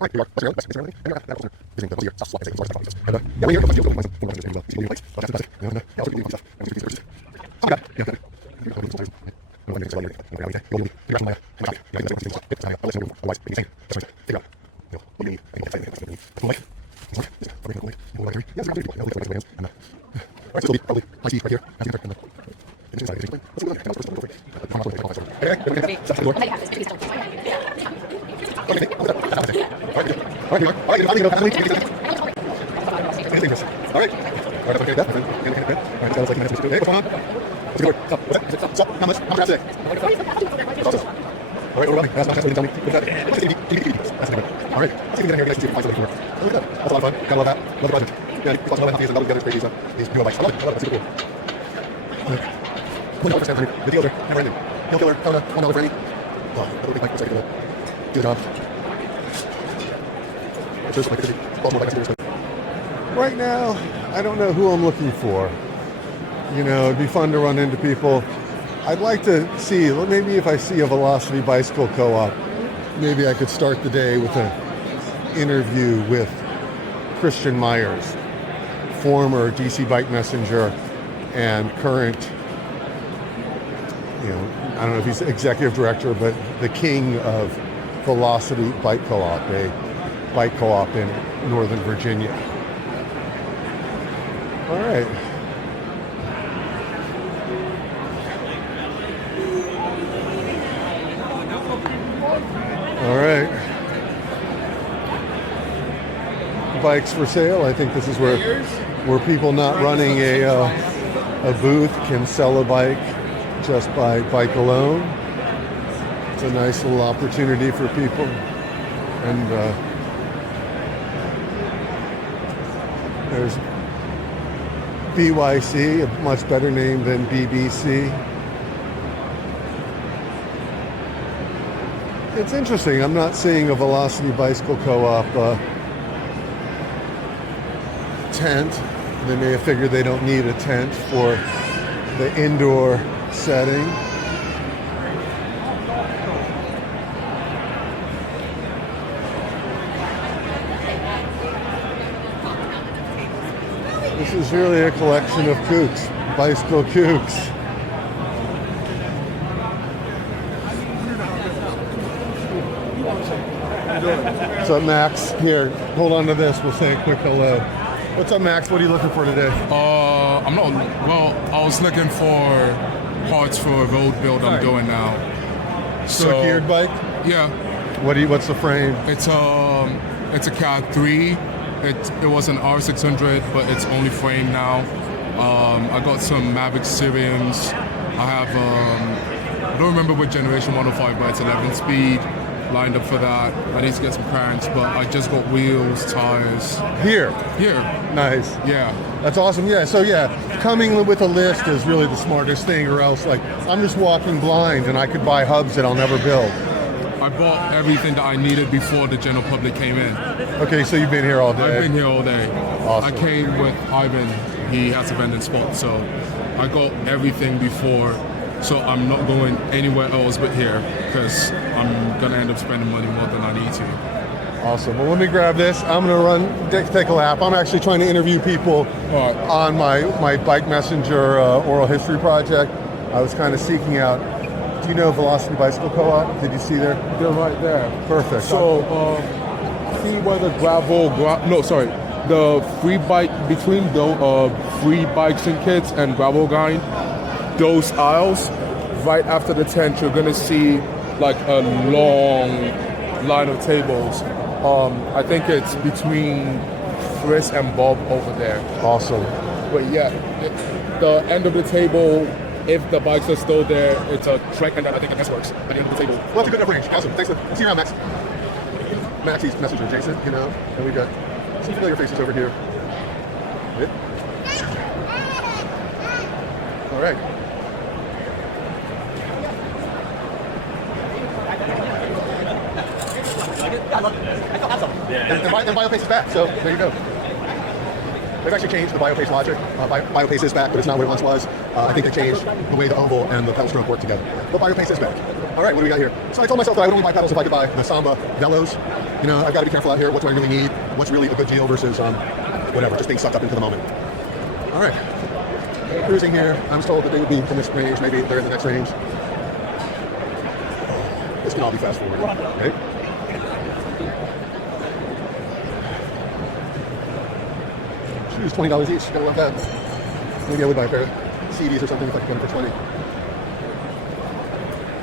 Right, here we are. That's your and that's visiting the here. South Swap and yeah, we're here. Let's go. Right now, I don't know who I'm looking for. You know, it'd be fun to run into people. I'd like to see, maybe if I see a Velocity Bicycle Co-op, maybe I could start the day with an interview with Christian Myers, former DC Bike Messenger and current, you know, I don't know if he's executive director, but the king of Velocity Bike Co-op, a bike co-op in Northern Virginia. All right. All right. Bikes for sale. I think this is where people not running a booth can sell a bike just by bike alone. It's a nice little opportunity for people. And there's BYC, a much better name than BBC. It's interesting. I'm not seeing a Velocity Bicycle Co-op tent. They may have figured they don't need a tent for the indoor setting. This is really a collection of kooks, bicycle kooks. What's up, Max? Here, hold on to this. We'll say a quick hello. What's up, Max? What are you looking for today? I was looking for parts for a road build I'm doing now. So a geared bike? Yeah. What's the frame? It's a Cat 3. It was an R600, but it's only frame now. I got some Mavic Syrians. I have I don't remember what generation 105, but it's 11 speed. Lined up for that. I need to get some cranks, but I just got wheels, tires. Here. Nice. Yeah. That's awesome. Yeah. So yeah, coming with a list is really the smartest thing, or else like I'm just walking blind and I could buy hubs that I'll never build. I bought everything that I needed before the general public came in. Okay, so you've been here all day. I've been here all day. Awesome. I came with Ivan. He has a vending spot, so I got everything before. So I'm not going anywhere else but here because I'm gonna end up spending money more than I need to. Awesome. Well, let me grab this. I'm gonna take a lap. I'm actually trying to interview people on my Bike Messenger oral history project. I was kind of seeking out. Do you know Velocity Bicycle Co-op? Did you see there? They're right there. Perfect. So see where the the free bike between the free bikes and kits and gravel grind. Those aisles, right after the tent, you're gonna see like a long line of tables. I think it's between Chris and Bob over there. Awesome. But yeah, the end of the table, if the bikes are still there, it's a Trek, and then I think the S-Works at the end of the table. Well, that's a good enough range. Awesome. Thanks. See you around, Max. Maxie's Messenger, Jason, you know, and we got some familiar faces over here. Yep. All right. I love it. I still have some. Yeah. And BioPace is back, so there you go. They've actually changed the BioPace logic. BioPace is back, but it's not what it once was. I think they changed the way the oval and the pedal stroke work together. But buy your pace is back. All right, what do we got here? So I told myself that I would only buy pedals if I could buy the Samba Velos. You know, I've got to be careful out here. What do I really need? What's really a good deal versus whatever, just being sucked up into the moment. All right, cruising here. I was told that they would be in this range. Maybe they're in the next range. This can all be fast forward, right? Shoes, $20 each. Gotta love that. Maybe I would buy a pair of CDs or something if I could get them for 20. All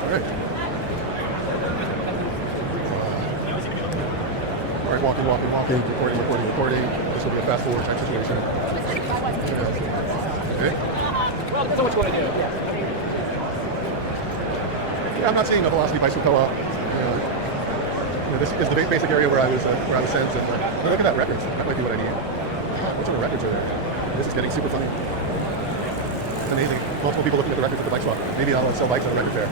right. All right, walking, recording. This will be a fast forward type situation. Okay. Well, depends on what you want to do. Yeah, I'm not seeing the Velocity Bicycle Co-op. This is the basic area where I was sent. And look at that records. That might be what I need. What sort of records are there? This is getting super funny. It's amazing. Multiple people looking at the records at the bike swap. Maybe I'll sell bikes on a record fair.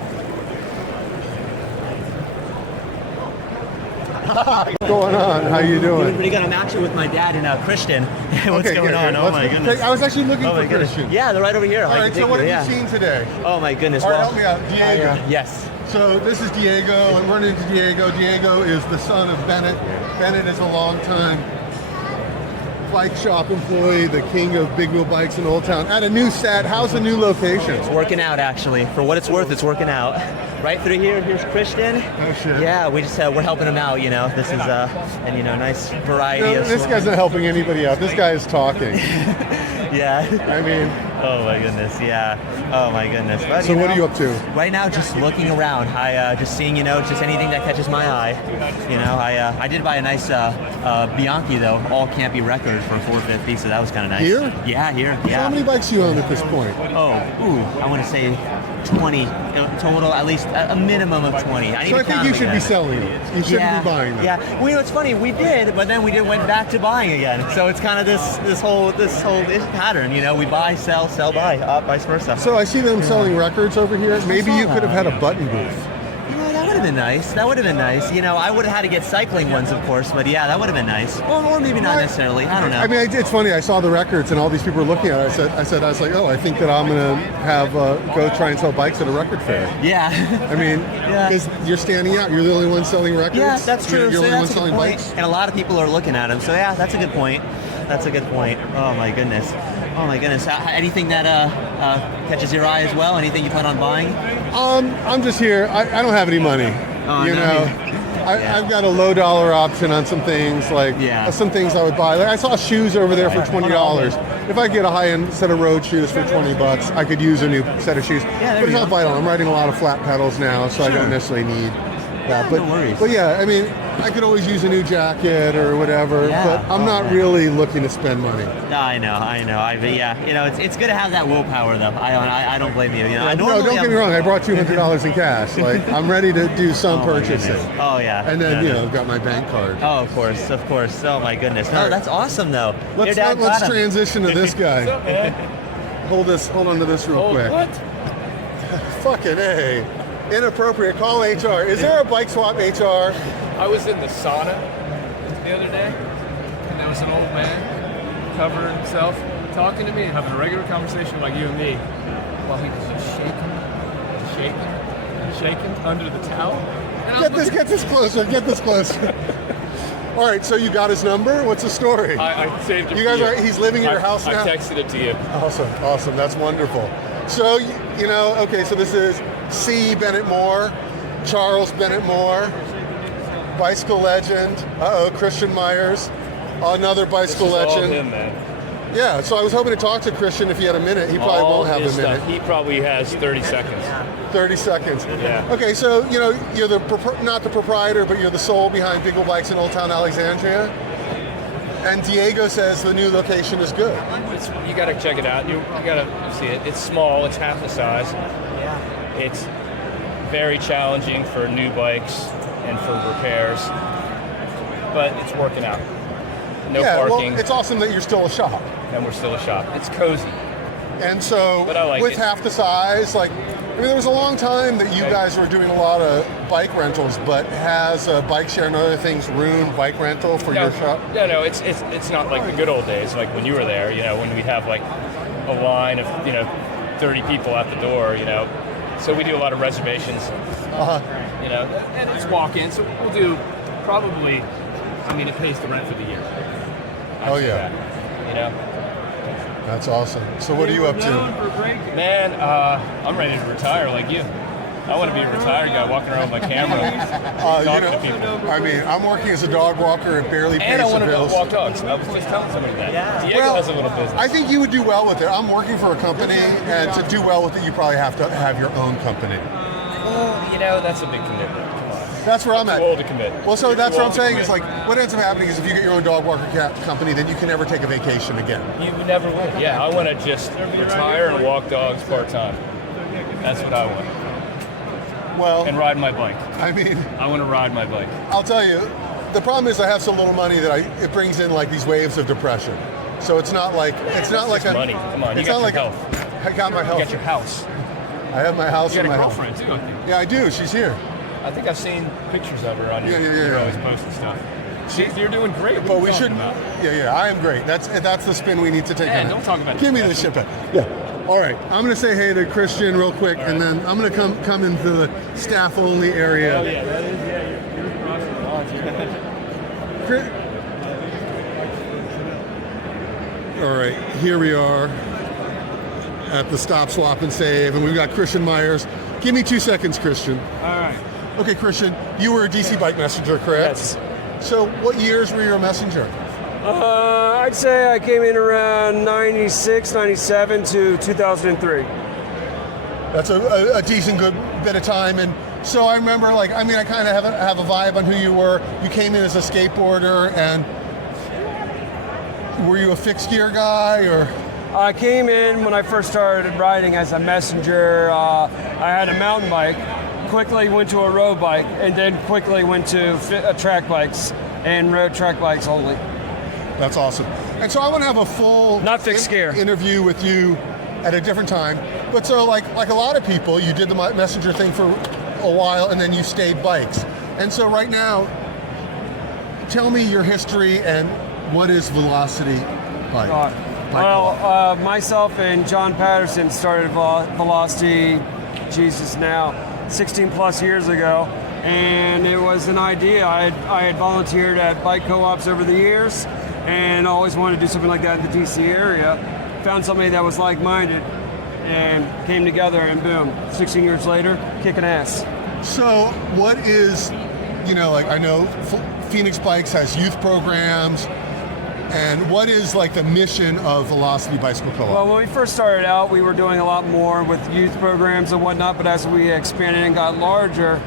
What's going on? How you doing? Pretty good. I'm actually with my dad and Christian. What's Okay, going here, on? here. Oh my goodness. I was actually looking Oh for my goodness. Christian. Yeah, they're right over here. All right, so what have you seen today? Oh my goodness. All right, Well, help me out. Diego. yes. So this is Diego. I'm running into Diego. Diego is the son of Bennet. Bennet is a long-time bike shop employee, the king of big wheel bikes in Old Town. At a new set. How's the new location? It's working out actually. For what it's worth, it's working out. Right through here, here's Christian. Oh shit. Yeah, we just we're helping him out, you know. This is and you know, nice variety of This guy's not helping anybody out. This guy is talking. Yeah. I mean, Oh my goodness, yeah. Oh my goodness. But, so what are you up to? Right now, just looking around. I just seeing, you know, just anything that catches my eye. You know, I did buy a nice Bianchi though, all campy record for $450, so that was kind of nice. Here? Yeah, here. So Yeah. how many bikes do you own at this point? I want to say 20 total, at least a minimum of 20. So I think you should be selling them. You shouldn't be buying them. Yeah. Well, you know, it's funny. We did, but then we went back to buying again. So it's kind of this whole pattern. You know, we buy, sell, buy, vice versa. So I see them selling records over here. Maybe you could have had a button booth. You know, that would have been nice. That would have been nice. You know, I would have had to get cycling ones, of course, but yeah, that would have been nice. Or maybe not necessarily. I don't know. I mean, it's funny. I saw the records and all these people were looking at it. I was like, oh, I think that I'm gonna have go try and sell bikes at a record fair. Yeah. I mean, because you're standing out. You're the only one selling records. Yeah, that's true. You're the only that's one a good selling point. bikes. And a lot of people are looking at them. So yeah, that's a good point. That's a good point. Oh my goodness. Oh my goodness. Anything that catches your eye as well? Anything you plan on buying? I'm just here. I don't have any money. Oh, you no. know, Yeah. I've got a low dollar option on some things. Like some things I would buy. Like I saw shoes over there for $20. If I get a high-end set of road shoes for $20, I could use a new set of shoes. Yeah, there but it's you not go. vital. I'm riding a lot of flat pedals now, so I don't necessarily need that. But no worries. But yeah, I mean, I could always use a new jacket or whatever. Yeah. But I'm not really looking to spend money. I know. But yeah, you know, it's good to have that willpower though. I don't blame you. You know, No, don't get me wrong. I brought $200 in cash. Like I'm ready to do some Oh, my purchasing. goodness. Oh yeah. And then No. got my bank card. Oh, of course. Oh my goodness. No, All right. that's awesome though. Your Let's dad got him. transition to this guy. Hold on to this real quick. What? Fucking A. Inappropriate. Call HR. Is there a bike swap HR? I was in the sauna the other day, and there was an old man covering himself, talking to me, having a regular conversation like you and me, while he was just shaking under the towel. And I was Get this closer. Get this closer. All right, so you got his number? What's the story? I saved it You for guys he's living in your house now? I texted it to you. Awesome. That's wonderful. So, okay, so this is C. Bennett Moore, Charles Bennett Moore, bicycle legend. Christian Myers, another bicycle This is all legend. him, man. Yeah, so I was hoping to talk to Christian if he had a minute. He probably All won't have his a minute. stuff. He probably has 30 seconds. 30 seconds. Yeah. Okay, so, you're not the proprietor, but you're the soul behind Big Wheel Bikes in Old Town Alexandria. And Diego says the new location is good. You got to check it out. You got to see it. It's small. It's half the size. Yeah. It's very challenging for new bikes and for repairs, but it's working out. No parking, well, it's awesome that you're still a shop. and we're still a shop. It's cozy. And so, But I like with it. half the size, there was a long time that you guys were doing a lot of bike rentals, but has bike share and other things ruined bike rental for your shop? No, it's not like the good old days, like when you were there, when we have like a line of, 30 people at the door, you know. So we do a lot of reservations, you know, and it's walk-in. So we'll do probably, I mean, it pays the rent for the year. Oh, yeah. That, you know. That's awesome. So what are you up to? Man, I'm ready to retire like you. I want to be a retired guy walking around with my camera, talking to people. I mean, I'm working as a dog walker. It barely pays And I the want to bills. walk dogs. I was always telling somebody that. Yeah. Diego has a little business. I think you would do well with it. I'm working for a company, and to do well with it, you probably have to have your own company. Well, you know, that's a big commitment. Come on. That's where I'm at. Too old to commit. Well, so that's Too what I'm old to saying. commit. Is like, what ends up happening is if you get your own dog walker company, then you can never take a vacation again. You would never win. Yeah, I want to just retire and walk dogs part-time. That's what I want. Well, And ride my bike. I mean, I want to ride my bike. I'll tell you, the problem is I have so little money that it brings in like these waves of depression. So it's not like Money. Come on, you it's got not your like health. I got my You health. got your house. I have my house You got and a my health. girlfriend too, I think. Yeah, I do. She's here. I think I've seen pictures of her on your. Yeah. You're always posting stuff. You're doing great. What But are you we talking should. about? Yeah, I am great. That's the spin we need to take. Yeah, on it. don't talk about it. Give me the shit back. Yeah. All right. I'm gonna say hey to Christian real quick, and then I'm gonna come into the staff only area. Oh yeah, that is. Yeah, you're crossing the lines here. All right, here we are at the Stop, Swap, and Save, and we've got Christian Myers. Give me 2 seconds, Christian. All right. Okay, Christian, you were a DC Bike Messenger, correct? Yes. So what years were you a messenger? I'd say I came in around 96, 97 to 2003. That's a decent good bit of time. And so I remember, I kind of have a vibe on who you were. You came in as a skateboarder, and were you a fixed gear guy, or? I came in when I first started riding as a messenger. I had a mountain bike, quickly went to a road bike, and then quickly went to track bikes and road track bikes only. That's awesome. And so I want to have a full Not fixed gear. interview with you at a different time. But so like a lot of people, you did the messenger thing for a while and then you stayed bikes. And so right now, tell me your history and what is Velocity Bike? Myself and John Patterson started Velocity, now 16 plus years ago. And it was an idea. I had volunteered at bike co-ops over the years and always wanted to do something like that in the DC area. Found somebody that was like-minded and came together, and boom, 16 years later, kicking ass. So what is, I know Phoenix Bikes has youth programs, and what is the mission of Velocity Bicycle Co-op? Well, when we first started out, we were doing a lot more with youth programs and whatnot, but as we expanded and got larger,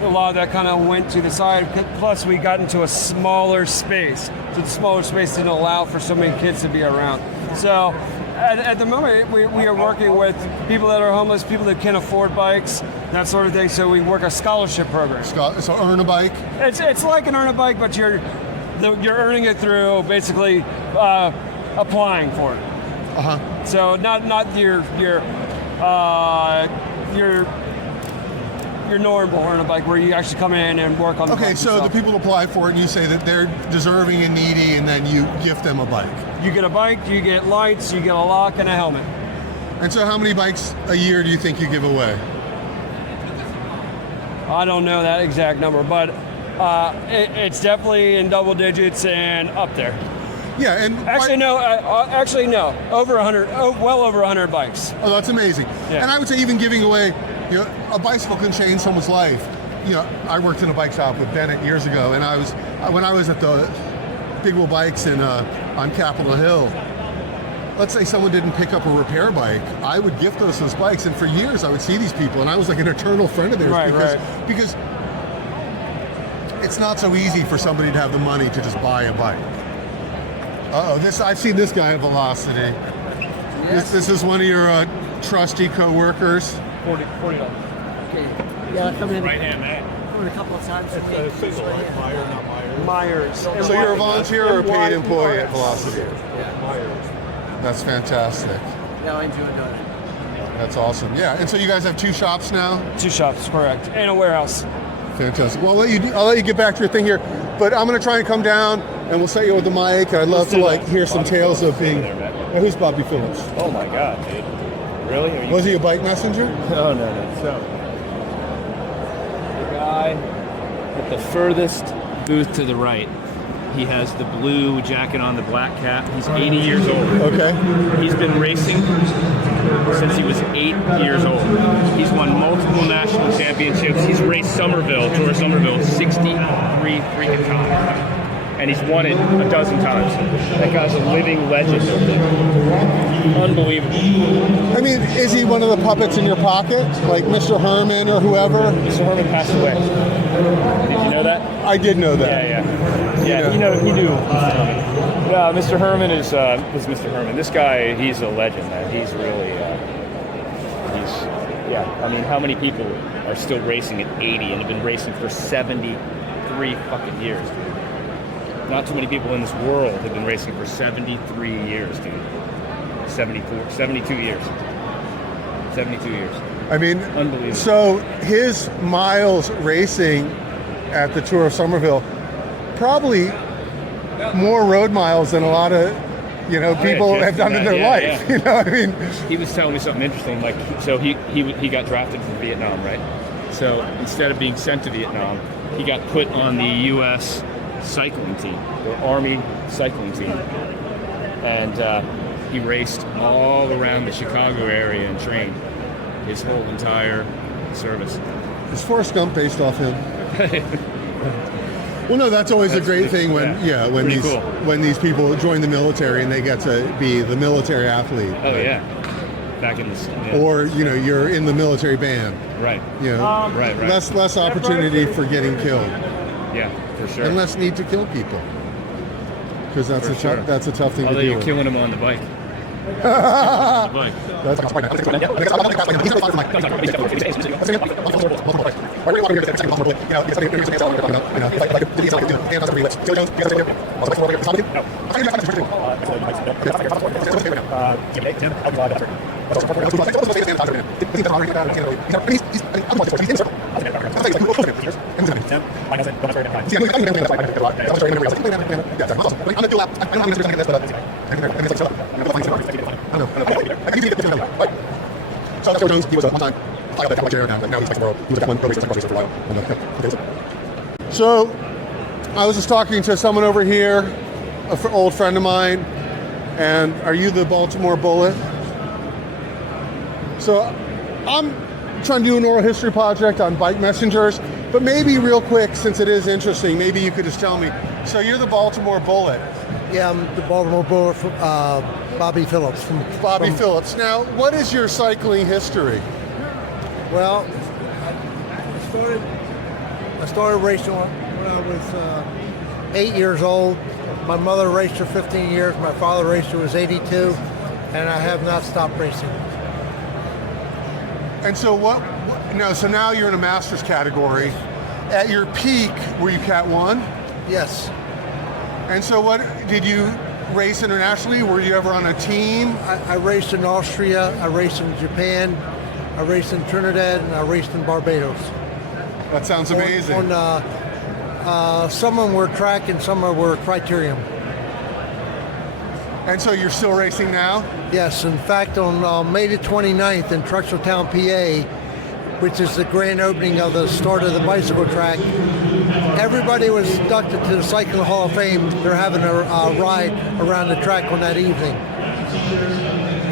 a lot of that kind of went to the side. Plus, we got into a smaller space. So the smaller space didn't allow for so many kids to be around. So at the moment, we are working with people that are homeless, people that can't afford bikes, that sort of thing. So we work a scholarship program. So earn a bike? It's like an earn a bike, but you're earning it through basically applying for it. Uh-huh. So not your normal earn a bike where you actually come in and work on the bike Okay, so yourself. the people apply for it and you say that they're deserving and needy, and then you gift them a bike. You get a bike, you get lights, you get a lock, and a helmet. And so how many bikes a year do you think you give away? I don't know that exact number, but it's definitely in double digits and up there. Yeah, and Actually, no. Over 100, well over 100 bikes. Oh, that's amazing. Yeah. And I would say even giving away, a bicycle can change someone's life. I worked in a bike shop with Bennet years ago, and when I was at the Big Wheel Bikes on Capitol Hill, let's say someone didn't pick up a repair bike, I would gift those bikes, and for years I would see these people, and I was like an eternal friend of theirs because it's not so easy for somebody to have the money to just buy a bike. I've seen this guy at Velocity. Yes. This is one of your trusty co-workers. $40. Okay. Yeah, come in. Right hand man. Come in a couple of times. Myers. So you're a volunteer or a paid employee at Velocity? Yeah. That's fantastic. Yeah, I enjoy doing it. That's awesome. Yeah, and so you guys have 2 shops now? 2 shops, correct, and a warehouse. Fantastic. Well, I'll let you get back to your thing here, but I'm going to try and come down, and we'll set you with the mic. I'd love to hear some tales of being. Who's Bobby Phillips? Oh my God, dude. Really? Are you- Was he a bike messenger? No. So, the guy at the furthest booth to the right, he has the blue jacket on, the black cap. He's 80 years old. Okay. He's been racing since he was 8 years old. He's won multiple national championships. He's raced Tour Somerville 63 freaking times. And he's won it a dozen times. That guy's a living legend. Unbelievable. I mean, is he one of the puppets in your pocket, like Mr. Herman or whoever? Mr. Herman passed away. Did you know that? I did know that. Yeah. You knew. Yeah, Mr. Herman is Mr. Herman. This guy, he's a legend, man. He's really, I mean, how many people are still racing at 80 and have been racing for 73 fucking years, dude? Not too many people in this world have been racing for 73 years, dude. 72 years. 72 years. I mean, unbelievable. So his miles racing at the Tour of Somerville, probably more road miles than a lot of, people have done in their life. Yeah. You know what I mean? He was telling me something interesting. Like, so he got drafted from Vietnam, right? So instead of being sent to Vietnam, he got put on the U.S. cycling team, the Army cycling team, and he raced all around the Chicago area and trained his whole entire service. Is Forrest Gump based off him? Well, no, that's always a great thing when these people join the military and they get to be the military athlete. Oh, yeah. Back in the... Or, you're in the military band. Right. Right. Less opportunity for getting killed. Yeah, for sure. And less need to kill people. Because that's a tough thing to Although deal you're with. killing them on the bike. So, I was just talking to someone over here, an old friend of mine, and are you the Baltimore Bullet? So, I'm trying to do an oral history project on bike messengers, but maybe real quick, since it is interesting, maybe you could just tell me. So, you're the Baltimore Bullet. Yeah, I'm the Baltimore Bullet from Bobby Phillips. Phillips. Now, what is your cycling history? Well, I started racing when I was 8 years old. My mother raced for 15 years. My father raced when he was 82, and I have not stopped racing. And so so now you're in a master's category. At your peak, were you Cat 1? Yes. And so did you race internationally? Were you ever on a team? I raced in Austria, I raced in Japan, I raced in Trinidad, and I raced in Barbados. That sounds amazing. Some of them were track and some of them were criterium. And so you're still racing now? Yes, in fact, on May the 29th in Truxelltown, PA, which is the grand opening of the start of the bicycle track, everybody was inducted to the Cycling Hall of Fame. They're having a ride around the track on that evening.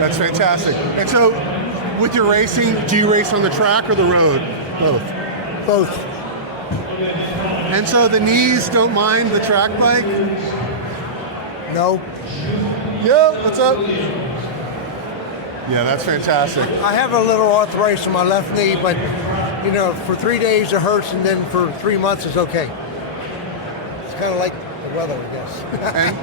That's fantastic. And so, with your racing, do you race on the track or the road? Both. And so the knees don't mind the track bike? No. Yeah, what's up? Yeah, that's fantastic. I have a little arthritis in my left knee, but for 3 days it hurts, and then for 3 months it's okay. It's kind of like the weather, I guess. And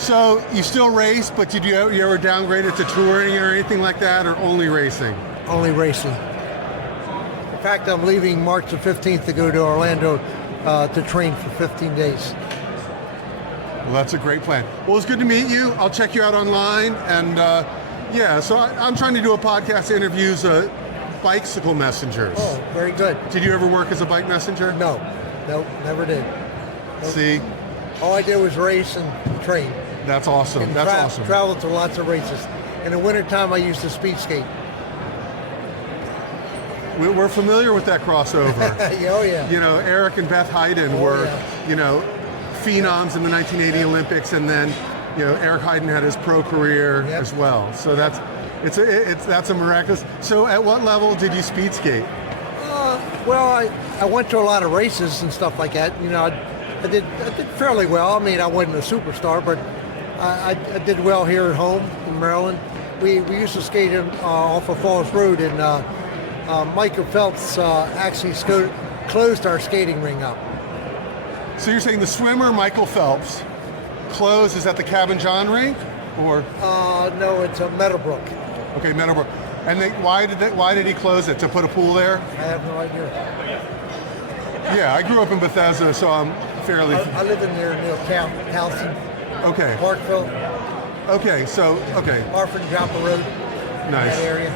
so you still race, but did you ever downgrade it to touring or anything like that, or only racing? Only racing. In fact, I'm leaving March the 15th to go to Orlando to train for 15 days. Well, that's a great plan. Well, it's good to meet you. I'll check you out online. And so I'm trying to do a podcast that interviews bicycle messengers. Oh, very good. Did you ever work as a bike messenger? No, never did. Nope. See? All I did was race and train. That's awesome. And That's awesome. Traveled to lots of races. In the wintertime, I used to speed skate. We're familiar with that crossover. Oh, yeah. You know, Eric and Beth Hayden were, you know, phenoms in the 1980 Olympics, and then, you know, Eric Hayden had his pro career as well. So that's a miraculous. So at what level did you speed skate? Well, I went to a lot of races and stuff like that. You know, I did fairly well. I mean, I wasn't a superstar, but I did well here at home in Maryland. We used to skate off of Falls Road, and Michael Phelps actually closed our skating ring up. So you're saying the swimmer Michael Phelps closed is at the Cabin John rink, or? No, it's a Meadowbrook. Okay, Meadowbrook. And why did he close it? To put a pool there? I have no idea. Yeah, I grew up in Bethesda, so I'm fairly. I live in there near Towson. Okay. Parkville. Okay, Harford and Joppa Road. Nice. That area.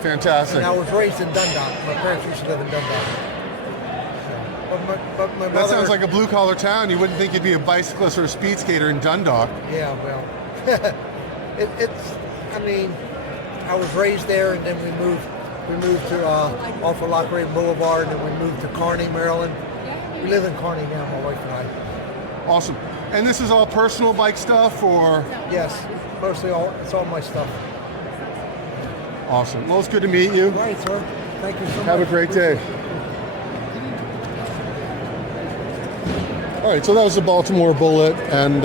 Fantastic. And I was raised in Dundalk. My parents used to live in Dundalk. But my That mother, sounds like a blue-collar town. You wouldn't think you'd be a bicyclist or a speed skater in Dundalk. Yeah, well, I mean, I was raised there, and then we moved to off of Lock Raven Boulevard, and then we moved to Kearney, Maryland. We live in Kearney now, my wife and I. Awesome. And this is all personal bike stuff, or? Yes, mostly it's all my stuff. Awesome. Well, it's good to meet you. Right, sir. Thank you so much. Have a great day. All right, so that was the Baltimore Bullet, and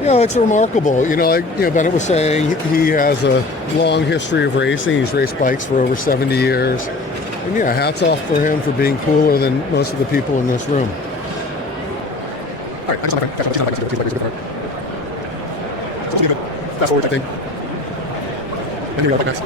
you know, it's remarkable. You know, like Bennet was saying, he has a long history of racing. He's raced bikes for over 70 years, and yeah, hats off for him for being cooler than most of the people in this room. All right, I just want to fast forward, I think. And here we go, next.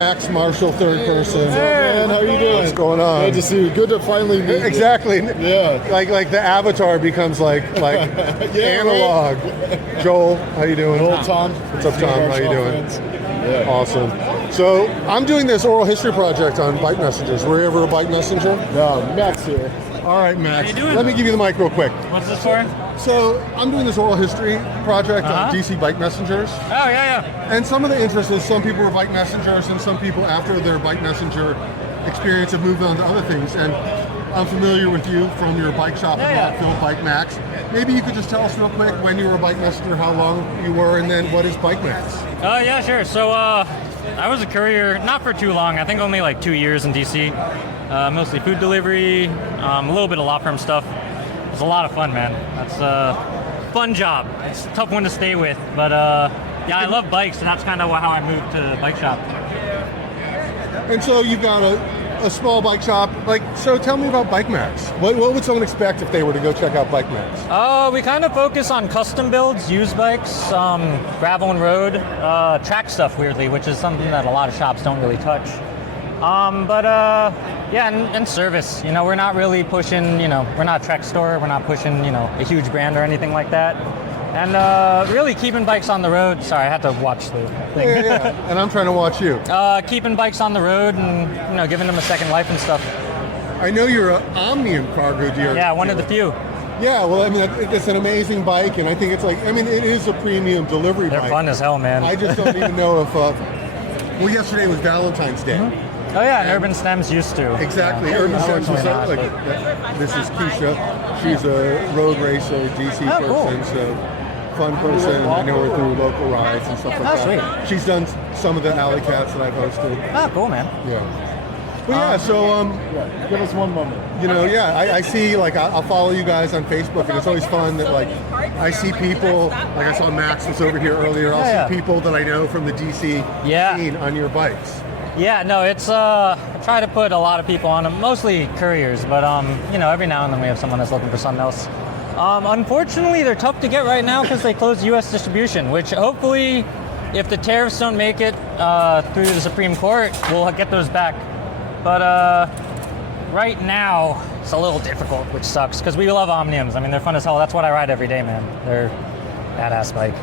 Max Marshall, third person. Hey, man, how you doing? What's going on? Good to see you. Good to finally meet you. Exactly. Yeah. Like the avatar becomes like analog. Right? Joel, how you doing? Joel, Tom. What's up, Tom? How you doing? Yeah. Awesome. So I'm doing this oral history project on bike messengers. Were you ever a bike messenger? No, Max here. All right, Max. How you doing? Let me give you the mic real quick. What's this for? So I'm doing this oral history project on DC bike messengers. Oh, yeah. And some of the interest is some people were bike messengers, and some people after their bike messenger experience have moved on to other things. And I'm familiar with you from your bike shop at Rockville, Bike Max. Maybe you could just tell us real quick when you were a bike messenger, how long you were, and then what is Bike Max? Oh, yeah, sure. So I was a courier, not for too long. I think only like 2 years in DC. Mostly food delivery, a little bit of law firm stuff. It was a lot of fun, man. That's a fun job. It's a tough one to stay with, but yeah, I love bikes, and that's kind of how I moved to the bike shop. And so you've got a small bike shop. So tell me about Bike Max. What would someone expect if they were to go check out Bike Max? We kind of focus on custom builds, used bikes, gravel and road, track stuff, weirdly, which is something that a lot of shops don't really touch. Yeah, and service. You know, we're not really pushing, we're not a Trek store. We're not pushing, a huge brand or anything like that. And really keeping bikes on the road. Sorry, I had to watch the thing. Yeah. And I'm trying to watch you. Keeping bikes on the road and, giving them a second life and stuff. I know you're an Omnium cargo dealer. Yeah, one of the few. Yeah, well, I mean, it's an amazing bike, and I think it's it is a premium delivery bike. They're fun as hell, man. I just don't even know if, yesterday was Valentine's Day. Mm-hmm. Oh yeah, and Urban Stems used to. Exactly. Yeah. Urban Stems was Unfortunately this is Keisha. She's a road racer, DC person, cool. so fun person. I know her through local rides and stuff like that. Sweet. She's done some of the Alley Cats that I've hosted. Oh, cool, man. Yeah. But yeah, so give us one moment. I see I'll follow you guys on Facebook, and it's always fun that I see people I saw Max was over here earlier. I'll see people that I know from the DC scene on your bikes. Yeah, no, it's I try to put a lot of people on them, mostly couriers, but every now and then we have someone that's looking for something else. Unfortunately, they're tough to get right now because they closed U.S. distribution, which hopefully, if the tariffs don't make it through the Supreme Court, we'll get those back. But right now, it's a little difficult, which sucks, because we love Omniums. I mean, they're fun as hell. That's what I ride every day, man. badass bike.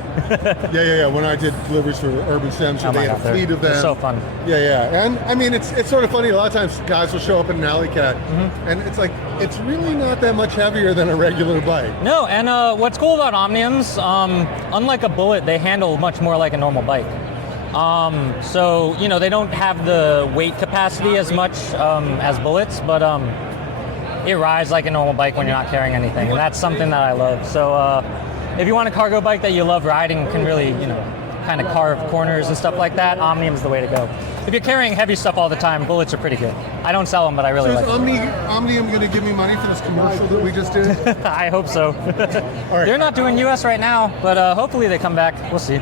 Yeah. When I did deliveries for Urban Stems, Oh they my had a God, they're- fleet of them. they're so fun. Yeah. And I mean, it's sort of funny. A lot of times guys will show up in an alley cat, and it's like, it's really not that much heavier than a regular bike. No, and what's cool about Omniums, unlike a Bullet, they handle much more like a normal bike. So, you know, they don't have the weight capacity as much as Bullets, but it rides like a normal bike when you're not carrying anything, and that's something that I love. So if you want a cargo bike that you love riding, can really, you know, kind of carve corners and stuff like that, Omnium's the way to go. If you're carrying heavy stuff all the time, Bullets are pretty good. I don't sell them, but I really So like is them. Omnium going to give me money for this commercial that we just did? I hope so. All right. They're not doing US right now, but hopefully they come back. We'll see.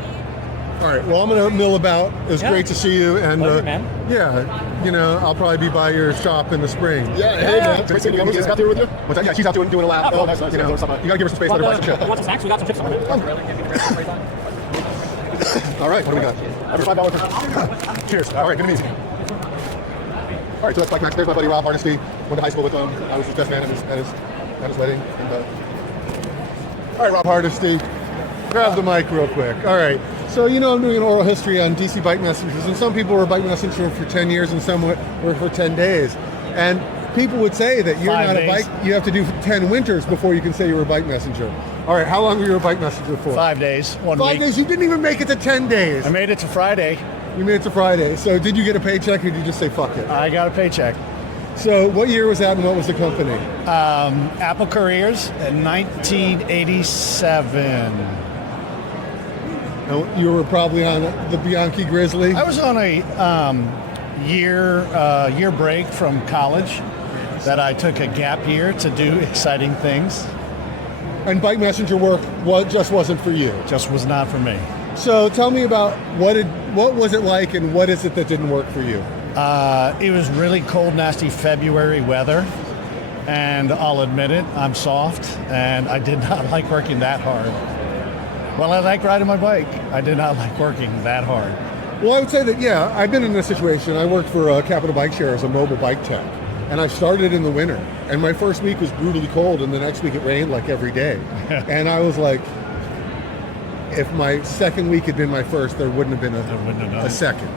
All right. Well, I'm going to mill about. It was Yeah. great to see you. And Pleasure, man. yeah, you know, I'll probably be by your shop in the spring. Yeah, hey man. Great seeing you. I was just out there with you. What's that? Yeah, she's out doing a lap. Oh, nice. You know, you got to give her some space. Let her buy some chips. Want some snacks? We got some chips on it. All right. What do we got? Every $5. Cheers. All right. Good and easy. All right. So that's Bike Max. There's my buddy Rob Hardesty. Went to high school with him. I was his best man at his wedding. And, all right, Rob Hardesty. Grab the mic real quick. All right. So, you know, I'm doing an oral history on DC bike messengers, and some people were bike messenger for 10 years and some were for 10 days. And people would say that you're 5 not days. a bike, you have to do 10 winters before you can say you were a bike messenger. All right, how long were you a bike messenger for? 5 days, 1 5 week. days? You didn't even make it to 10 days. I made it to Friday. You made it to Friday. So did you get a paycheck or did you just say fuck it? I got a paycheck. So what year was that and what was the company? Apple Couriers in 1987. Now, you were probably on the Bianchi Grizzly. I was on a year break from college that I took a gap year to do exciting things. And bike messenger work just wasn't for you. Just was not for me. So tell me about what was it like and what is it that didn't work for you? It was really cold, nasty February weather, and I'll admit it, I'm soft, and I did not like working that hard. Well, I like riding my bike. I did not like working that hard. Well, I would say that, yeah, I've been in this situation. I worked for Capital Bike Share as a mobile bike tech, and I started in the winter, and my first week was brutally cold, and the next week it rained like every day. And I was like, if my second week had been my first, there wouldn't have been a second,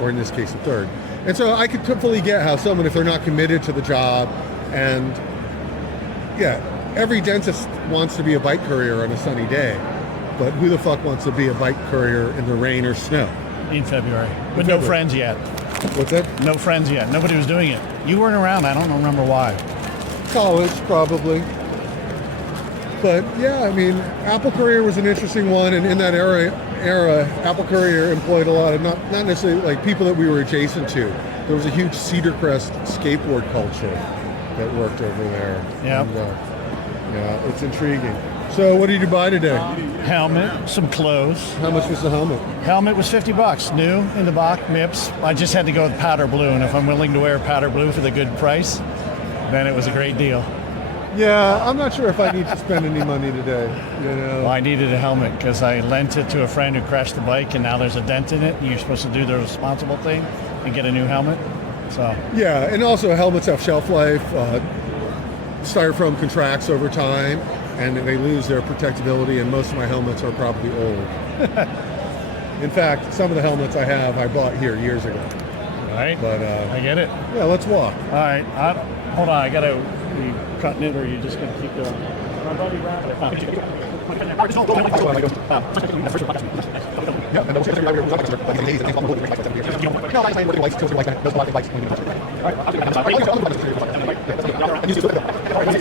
or in this case, a third. And so I could fully get how someone, if they're not committed to the job, and yeah, every dentist wants to be a bike courier on a sunny day, but who the fuck wants to be a bike courier in the rain or snow? In February. But no friends yet. What's that? No friends yet. Nobody was doing it. You weren't around. I don't remember why. College, probably. But yeah, I mean, Apple Courier was an interesting one, and in that era, Apple Courier employed a lot of not necessarily like people that we were adjacent to. There was a huge Cedar Crest skateboard culture that worked over there. Yep. And, yeah, it's intriguing. So what did you buy today? Helmet, some clothes. How much was the helmet? Helmet was $50, new in the box, MIPS. I just had to go with powder blue, and if I'm willing to wear powder blue for the good price, then it was a great deal. Yeah, I'm not sure if I need to spend any money today. You know, Well, I needed a helmet because I lent it to a friend who crashed the bike, and now there's a dent in it, and you're supposed to do the responsible thing and get a new helmet. So yeah, and also helmets have shelf life. Styrofoam contracts over time, and they lose their protectability, and most of my helmets are probably old. In fact, some of the helmets I have, I bought here years ago. all right, But I get it. yeah, let's walk. All right, hold on. I gotta. You cutting it, or are you just gonna keep going?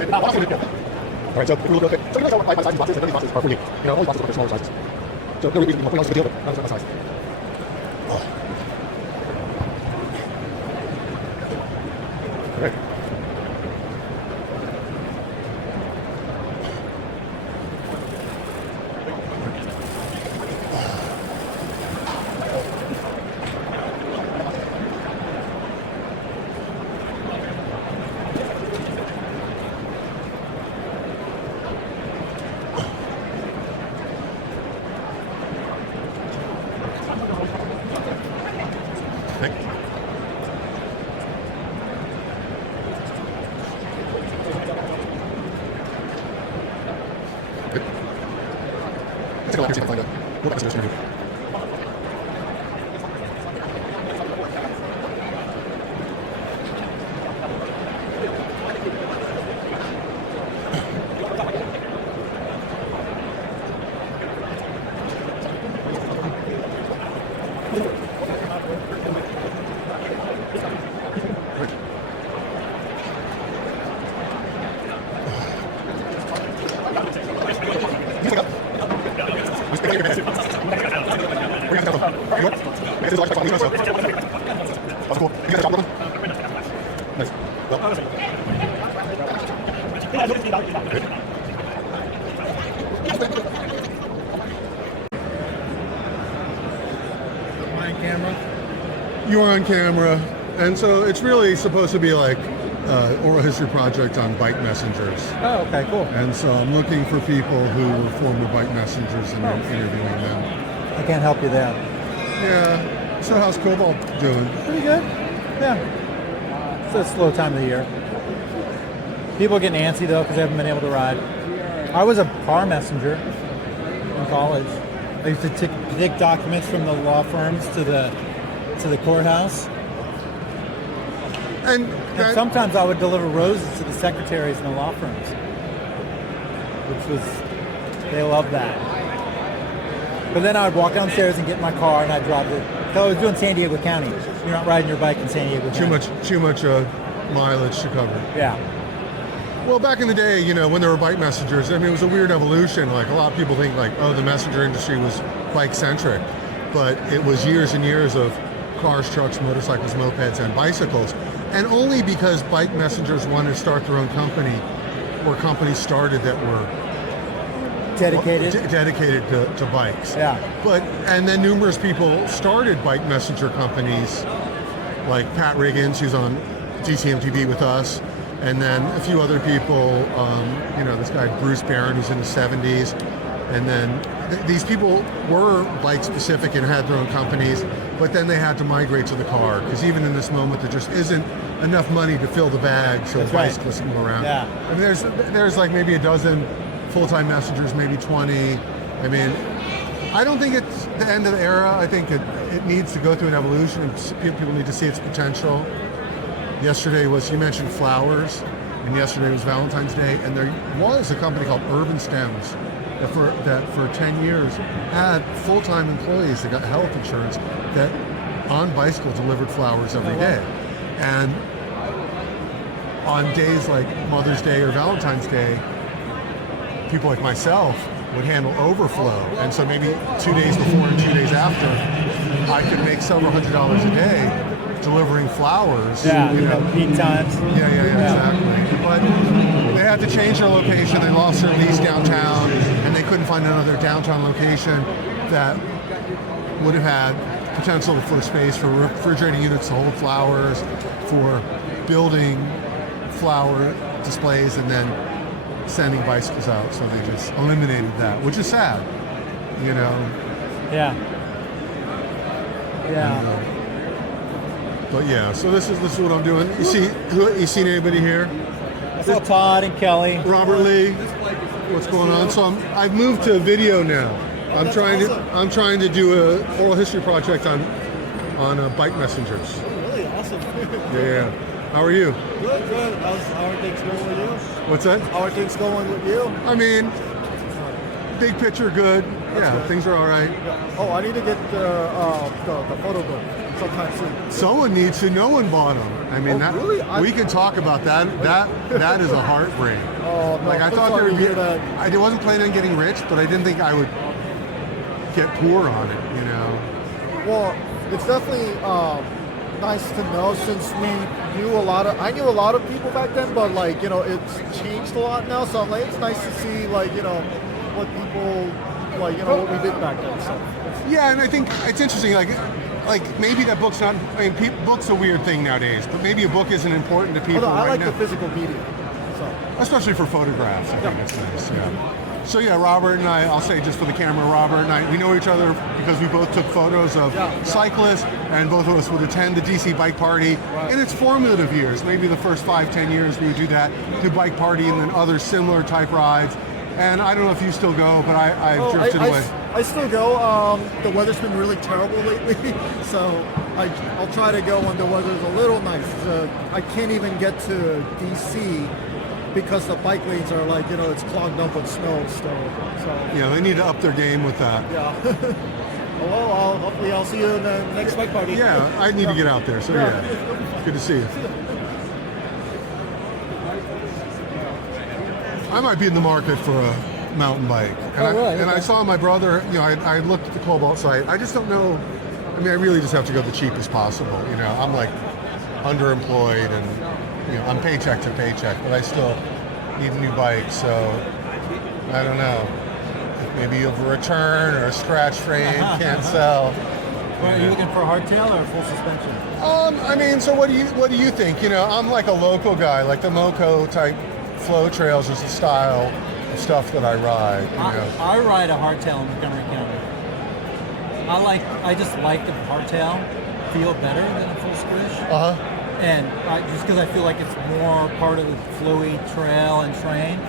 All right, so if we look at it, so you know my sizes boxes, and then these boxes are for me. You know, all these boxes are for smaller sizes. So no reason to be deal, but none of my size. All right. That's cool. You got a chocolate one? Nice. Well. Good. You are on camera, and so it's really supposed to be like oral history project on bike messengers. Oh, okay, cool. And so I'm looking for people who were former bike messengers and interviewing them. I can't help you there. Yeah. So how's Cobalt doing? Pretty good. Yeah. It's a slow time of the year. People are getting antsy though because they haven't been able to ride. I was a car messenger in college. I used to take documents from the law firms to the courthouse. And sometimes I would deliver roses to the secretaries in the law firms, they loved that. But then I would walk downstairs and get in my car and I'd drive it. So I was doing San Diego County. You're not riding your bike in San Diego County. Too much mileage to cover. Yeah. Well, back in the day, when there were bike messengers, I mean, it was a weird evolution. Like, a lot of people think, like, oh, the messenger industry was bike-centric. But it was years and years of cars, trucks, motorcycles, mopeds, and bicycles. And only because bike messengers wanted to start their own company, or companies started that were dedicated to bikes. Yeah. And then numerous people started bike messenger companies, like Pat Riggins, who's on DCMTV with us, and then a few other people, this guy Bruce Barron, who's in the 70s, and then these people were bike specific and had their own companies, but then they had to migrate to the car, because even in this moment there just isn't enough money to fill the bag so bicyclists can go around. Yeah. I mean, there's like maybe a dozen full-time messengers, maybe 20. I mean, I don't think it's the end of the era. I think it needs to go through an evolution, and people need to see its potential. Yesterday you mentioned flowers, and yesterday was Valentine's Day, and there was a company called Urban Stems that for 10 years had full-time employees that got health insurance that on bicycle delivered flowers every day. And on days like Mother's Day or Valentine's Day, people like myself would handle overflow. And so maybe 2 days before and 2 days after, I could make several $100s a day delivering flowers. Yeah, peak times. Yeah, exactly. But they had to change their location. They lost their lease downtown, and they couldn't find another downtown location that would have had potential for space for refrigerating units to hold flowers, for building flower displays, and then sending bicycles out. So they just eliminated that, which is sad, Yeah. But yeah, so this is what I'm doing. You seen anybody here? I saw Todd and Kelly. Robert Lee. What's going on? So I've moved to video now. I'm trying to do a oral history project on bike messengers. Really awesome. Yeah. How are you? Good. How are things going with you? What's that? How are things going with you? I mean, big picture, good. Good. Things are all right. Oh, I need to get the photo book sometime soon. Someone needs to. No one bought them. I mean, really? We can talk about that. That is a heartbreak. Oh, no. Like, I thought there would be. I wasn't planning on getting rich, but I didn't think I would get poor on it. Well, it's definitely nice to know, since I knew a lot of people back then, but it's changed a lot now. So it's nice to see what people what we did back then. So. Yeah, and I think it's interesting. Like maybe that book's not. I mean, book's a weird thing nowadays, but maybe a book isn't important to people. I like now. the physical media, especially for photographs. I think that's nice. Yeah. So yeah, Robert and I'll say just for the camera, Robert and I, we know each other because we both took photos of cyclists, and both of us would attend the DC Bike Party in its formative years. Maybe the first 5-10 years we would do that, do Bike Party and then other similar type rides. And I don't know if you still go, but I've drifted away. I still go. The weather's been really terrible lately, so I'll try to go when the weather's a little nice. I can't even get to DC because the bike lanes are it's clogged up with snow still. So yeah, they need to up their game with that. Yeah. Well, hopefully I'll see you in the next bike party. Yeah, I need to get out there. So yeah, good to see you. I might be in the market for a mountain bike. And I saw my brother, I looked at the Cobalt site. I just don't know I mean, I really just have to go the cheapest possible. You know, I'm like underemployed and, you know, I'm paycheck to paycheck, but I still need a new bike. So I don't know. Maybe you have a return or a scratch frame, can't sell. Well, are you looking for a hardtail or a full suspension? I mean, so what do you think? You know, I'm like a local guy, like the Moco type flow trails is the style of stuff that I ride. You know. I ride a hardtail in Montgomery County. I just like the hardtail feel better than a full squish. And just because I feel like it's more part of the flowy trail and train.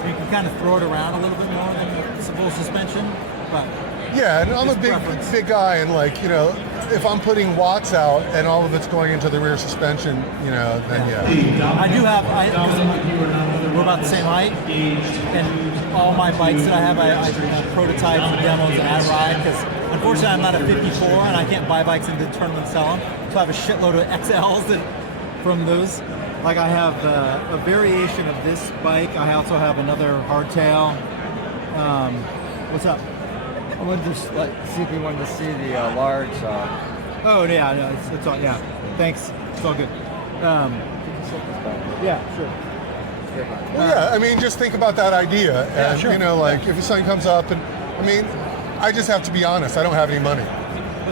So you can kind of throw it around a little bit more than the full suspension. But yeah, and I'm a big guy, and like, you know, if I'm putting watts out and all of it's going into the rear suspension, you know, then yeah. I do have, we're about the same height, and all my bikes that I have, I prototypes and demos that I ride, because unfortunately I'm not a 54 and I can't buy bikes and determine and sell them, so I have a shitload of XLs from those. Like I have a variation of this bike. I also have another hardtail. What's up? I wanted to see if you wanted to see the large. Oh yeah, no, it's all, yeah. Thanks, it's all good. Yeah, sure. Well, yeah, I mean, just think about that idea, and sure. You know, like if something comes up, and I mean, I just have to be honest. I don't have any money.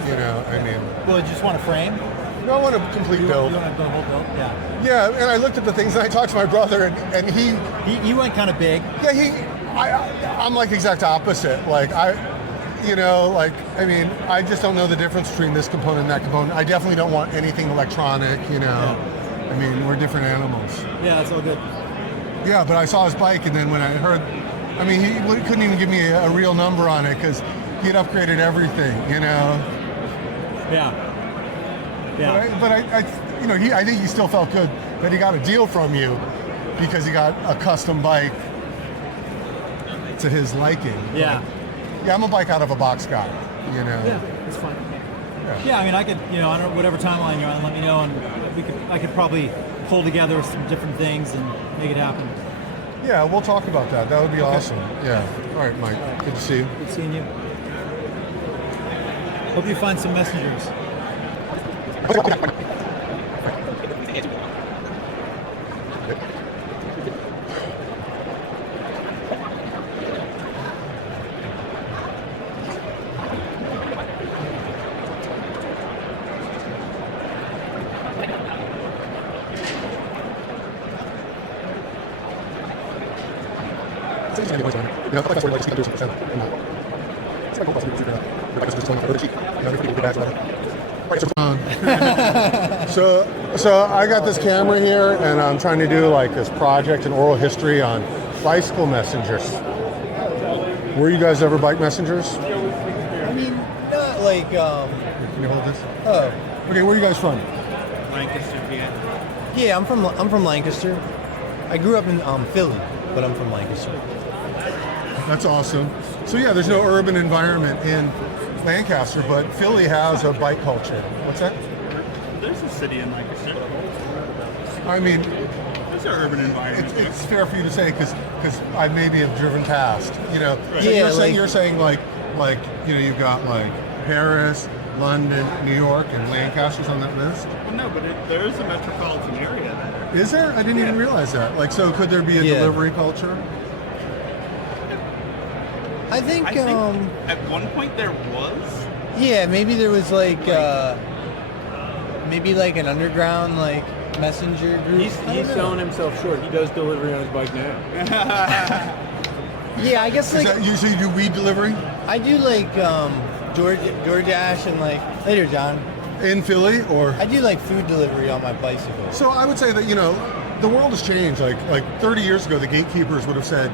You know, I mean. Well, you just want a frame? No, I want a complete build. You want the whole build? Yeah. Yeah, and I looked at the things, and I talked to my brother, and he went kind of big. Yeah, I'm like the exact opposite. Like you know, like, I mean, I just don't know the difference between this component and that component. I definitely don't want anything electronic, you know. Yeah. I mean, we're different animals. Yeah, that's all good. Yeah, but I saw his bike, and then when I heard, I mean, he couldn't even give me a real number on it because he had upgraded everything, you know. Yeah. Yeah. But I you know, I think he still felt good that he got a deal from you because he got a custom bike to his liking. Yeah. Yeah, I'm a bike out of a box guy, you know. Yeah, it's fine. Yeah, I mean, I could, you know, I don't, whatever timeline you're on, let me know, and I could probably pull together some different things and make it happen. Yeah, we'll talk about that. That would be awesome. Yeah. All right, Mike. Good to see you. Good seeing you. Hope you find some messengers. So I got this camera here, and I'm trying to do like this project, an oral history on bicycle messengers. Were you guys ever bike messengers? I mean, not like. Can you hold this? Oh. Okay, where are you guys from? Lancaster PA. Yeah, I'm from Lancaster. I grew up in Philly, but I'm from Lancaster. That's awesome. So yeah, there's no urban environment in Lancaster, but Philly has a bike culture. What's that? There's a city in Lancaster. I mean, there's an urban environment. It's fair for you to say because I maybe have driven past. You know, Right. so Yeah, you're saying like you know, you've got like Paris, London, New York, and Lancaster's on that list. Well, no, but there is a metropolitan area there. Is there? I didn't even realize that. Like, so could there be a delivery culture? I think at one point there was. yeah, maybe there was like maybe like an underground like messenger group. He's selling himself short. He does delivery on his bike now. Yeah, I guess Is like that usually you do weed delivery? I do like DoorDash and like later, John. In Philly, or I do like food delivery on my bicycle. So I would say that, you know, the world has changed. Like 30 years ago, the gatekeepers would have said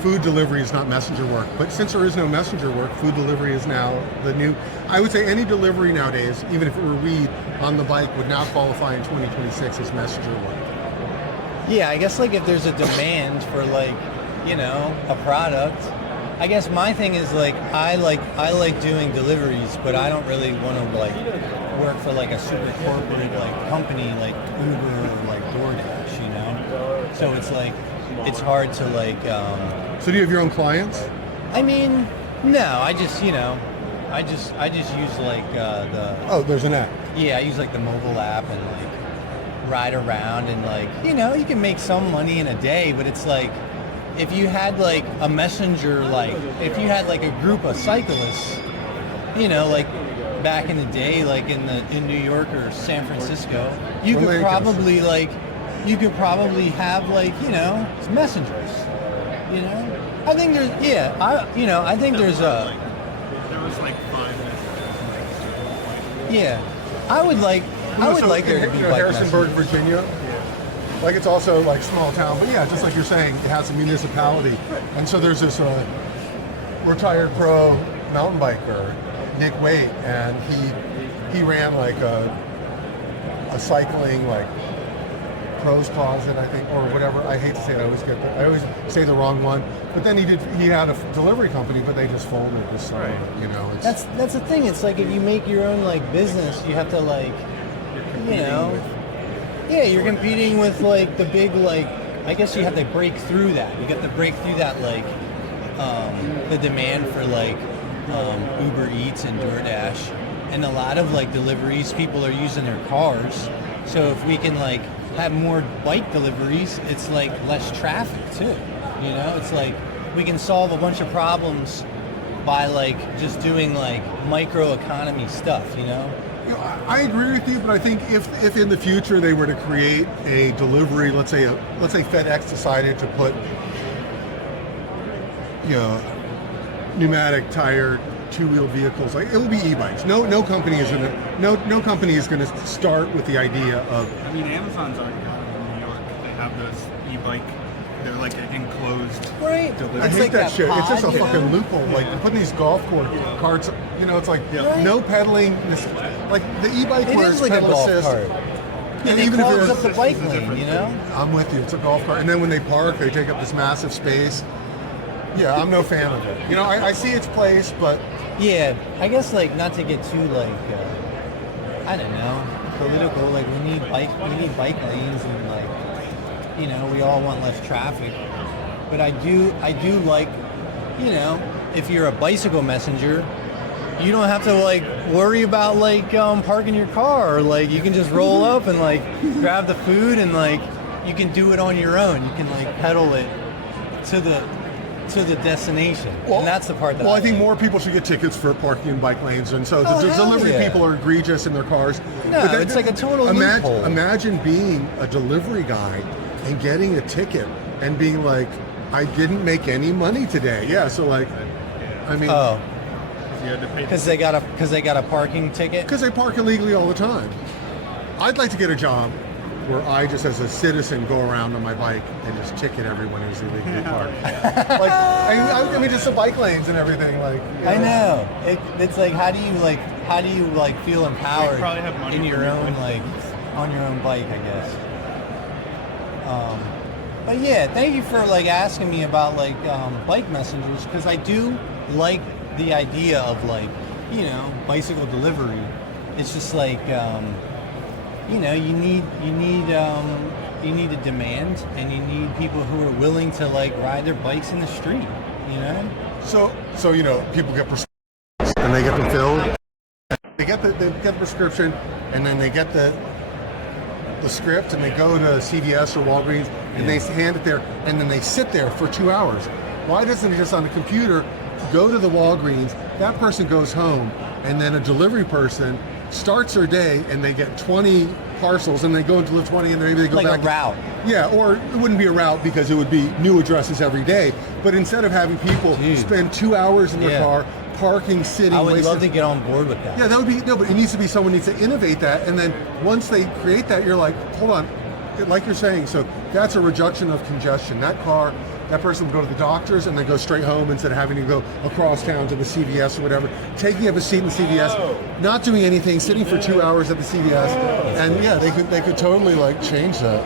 food delivery is not messenger work. But since there is no messenger work, food delivery is now the new. I would say any delivery nowadays, even if it were weed on the bike, would now qualify in 2026 as messenger work. Yeah, I guess like if there's a demand for like, you know, a product. I guess my thing is like I like doing deliveries, but I don't really want to like work for like a super corporate like company like Uber or like DoorDash, you know. So it's like it's hard to like. So do you have your own clients? I mean, no. I just, you know, I just use like the. Oh, there's an app. Yeah, I use like the mobile app and like ride around and like you can make some money in a day, but it's like if you had like a messenger, like if you had like a group of cyclists, like back in the day, like in New York or San Francisco, you could probably have like messengers. I think there's I think there's a. There was like 5 messages. Yeah, I would like there to be bike Harrisonburg, messengers. Virginia. Like it's also like small town, but yeah, just like you're saying, it has a municipality, and so there's this retired pro mountain biker, Nick Waite, and he ran like a cycling like pros closet, I think, or whatever. I hate to say it, I always say the wrong one. But then he had a delivery company, but they just folded this summer. It's, That's the thing. It's like if you make your own like business, you have to like, you're competing with like the big like. I guess you have to break through that. You got to break through that like the demand for like Uber Eats and DoorDash, and a lot of like deliveries, people are using their cars. So if we can like have more bike deliveries, it's like less traffic too. It's like we can solve a bunch of problems by like just doing like micro economy stuff. I agree with you, but I think if in the future they were to create a delivery, let's say FedEx decided to put pneumatic tire 2-wheel vehicles, like it will be e-bikes. No company is gonna start with the idea of. I mean, Amazon's already got it in New York. They have those e-bike. They're like enclosed. Right. Delivery. I hate that shit. It's just a fucking loophole. Like putting these golf carts. It's like no pedaling. Like the e-bike where it's like pedal a golf assist. cart. And even if it's up the bike lane, I'm with you. It's a golf cart, and then when they park, they take up this massive space. Yeah, I'm no fan of it. I see its place, but yeah, I guess like not to get too like I don't know, political. Like we need bike lanes and like we all want less traffic. But I do like if you're a bicycle messenger, you don't have to like worry about like parking your car. Or, like you can just roll up and like grab the food and like you can do it on your own. You can like pedal it to the destination. Well, and that's the part that I think more people should get tickets for parking in bike lanes, and so the delivery people are egregious in their cars. No, it's like a total loophole. Imagine being a delivery guy and getting a ticket and being like, I didn't make any money today. Yeah, so like, I mean, because they got a parking ticket. Because they park illegally all the time. I'd like to get a job where I just, as a citizen, go around on my bike and just ticket everyone who's illegally parked. I mean, just the bike lanes and everything. Like, I know. It's like, how do you feel empowered in your own on your own bike? I guess. But yeah, thank you for like asking me about like bike messengers, because I do like the idea of like bicycle delivery. It's just like you need a demand, and you need people who are willing to like ride their bikes in the street. So people get prescriptions and they get them filled. They get the prescription, and then they get the script, and they go to CVS or Walgreens, and they hand it there, and then they sit there for 2 hours. Why doesn't it just on the computer go to the Walgreens, that person goes home, and then a delivery person starts their day, and they get 20 parcels, and they go and deliver 20, and maybe they go like back. a route. Yeah, or it wouldn't be a route because it would be new addresses every day. But instead of having people spend 2 hours in their car, parking, sitting, I would love to get on board with that. Yeah, that would be, but it needs to be someone needs to innovate that, and then once they create that, you're like, hold on, like you're saying, so that's a reduction of congestion. That person would go to the doctor's and then go straight home instead of having to go across town to the CVS or whatever, taking up a seat in the CVS, not doing anything, sitting for 2 hours at the CVS, and yeah, they could totally like change that.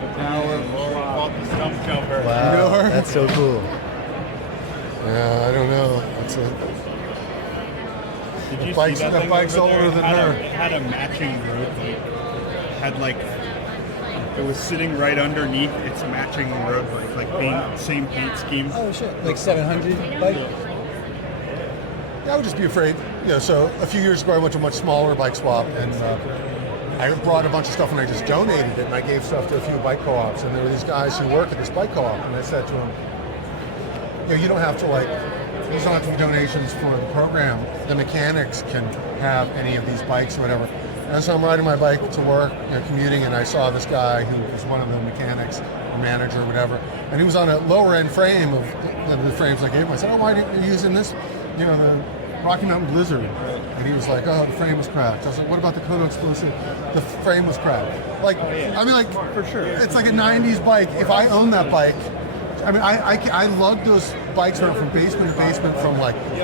The power of the stump jumper. Wow, you know her? That's so cool. Yeah, I don't know. That's Did you bike's, see that that thing bike's over there? older than her. It had a matching road bike. It was sitting right underneath its matching road bike, like same paint scheme. Oh shit! Like 700 bike. I would just be afraid. So a few years ago, I went to a much smaller bike swap, and I brought a bunch of stuff, and I just donated it, and I gave stuff to a few bike co-ops, and there were these guys who work at this bike co-op, and I said to them, you don't have to these don't have to be donations for the program. The mechanics can have any of these bikes or whatever. And so I'm riding my bike to work, commuting, and I saw this guy who was one of the mechanics or manager or whatever, and he was on a lower end frame of the frames I gave him. I said, why are you using this, the Rocky Mountain Blizzard? And he was like, the frame was cracked. I was like, what about the Kodo Explosive? The frame was cracked. For sure. It's like a 90s bike. If I own that bike, I lugged those bikes around from basement to basement, from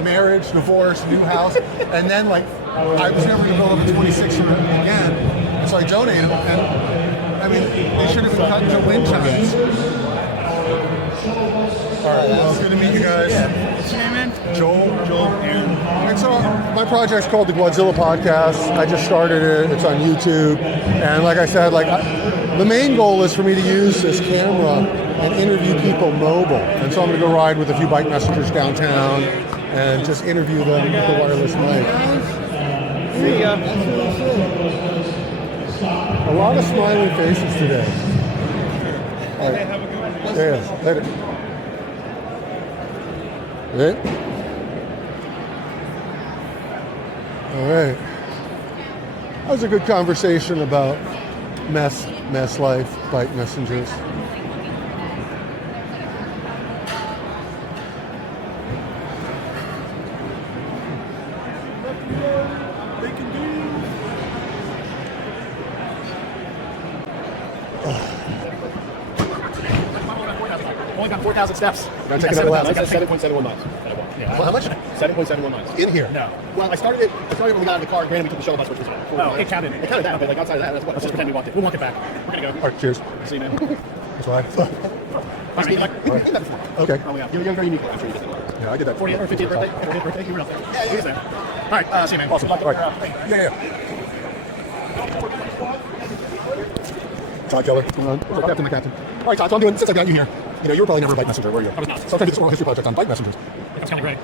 marriage, divorce, new house, and then I was never going to build up a 26 again, and so I donated them, and they should have been cut into wind chimes. All right, well, it's good to meet you guys. What's your name, man? Joel, Aaron. And so my project's called the Gwadzilla Podcast. I just started it. It's on YouTube, and like I said, the main goal is for me to use this camera and interview people mobile. And so I'm going to go ride with a few bike messengers downtown and just interview them with the wireless mic. See ya. A lot of smiling faces today. All right. Have a good one. Yeah, later. Okay. All right. That was a good conversation about mess life, bike messengers. Only got 4,000 steps. Gotta take another lap. 7.71 miles. Well, how much? 7.71 miles. In here? No. Well, I started when we got out of the car. Granted, we took the shuttle bus, which was about 4 miles. It counted that, but outside of that, let's just pretend we walked it. We'll walk it back. We're gonna go. All right, cheers. See you, man. That's why. We've done that before. Okay. Oh, yeah. You're very unique. I'm sure you did that. Yeah, I did that. 40th or 50th birthday? 40th birthday? You were up there. Yeah, he was there. All right, see you, man. Awesome. All right. Yeah. Todd Keller. Captain the captain. All right, Todd, so I'm doing, since I got you here, you were probably never a bike messenger, were you? I was not. So I'm trying to do this oral history project on bike messengers. That's kind of great.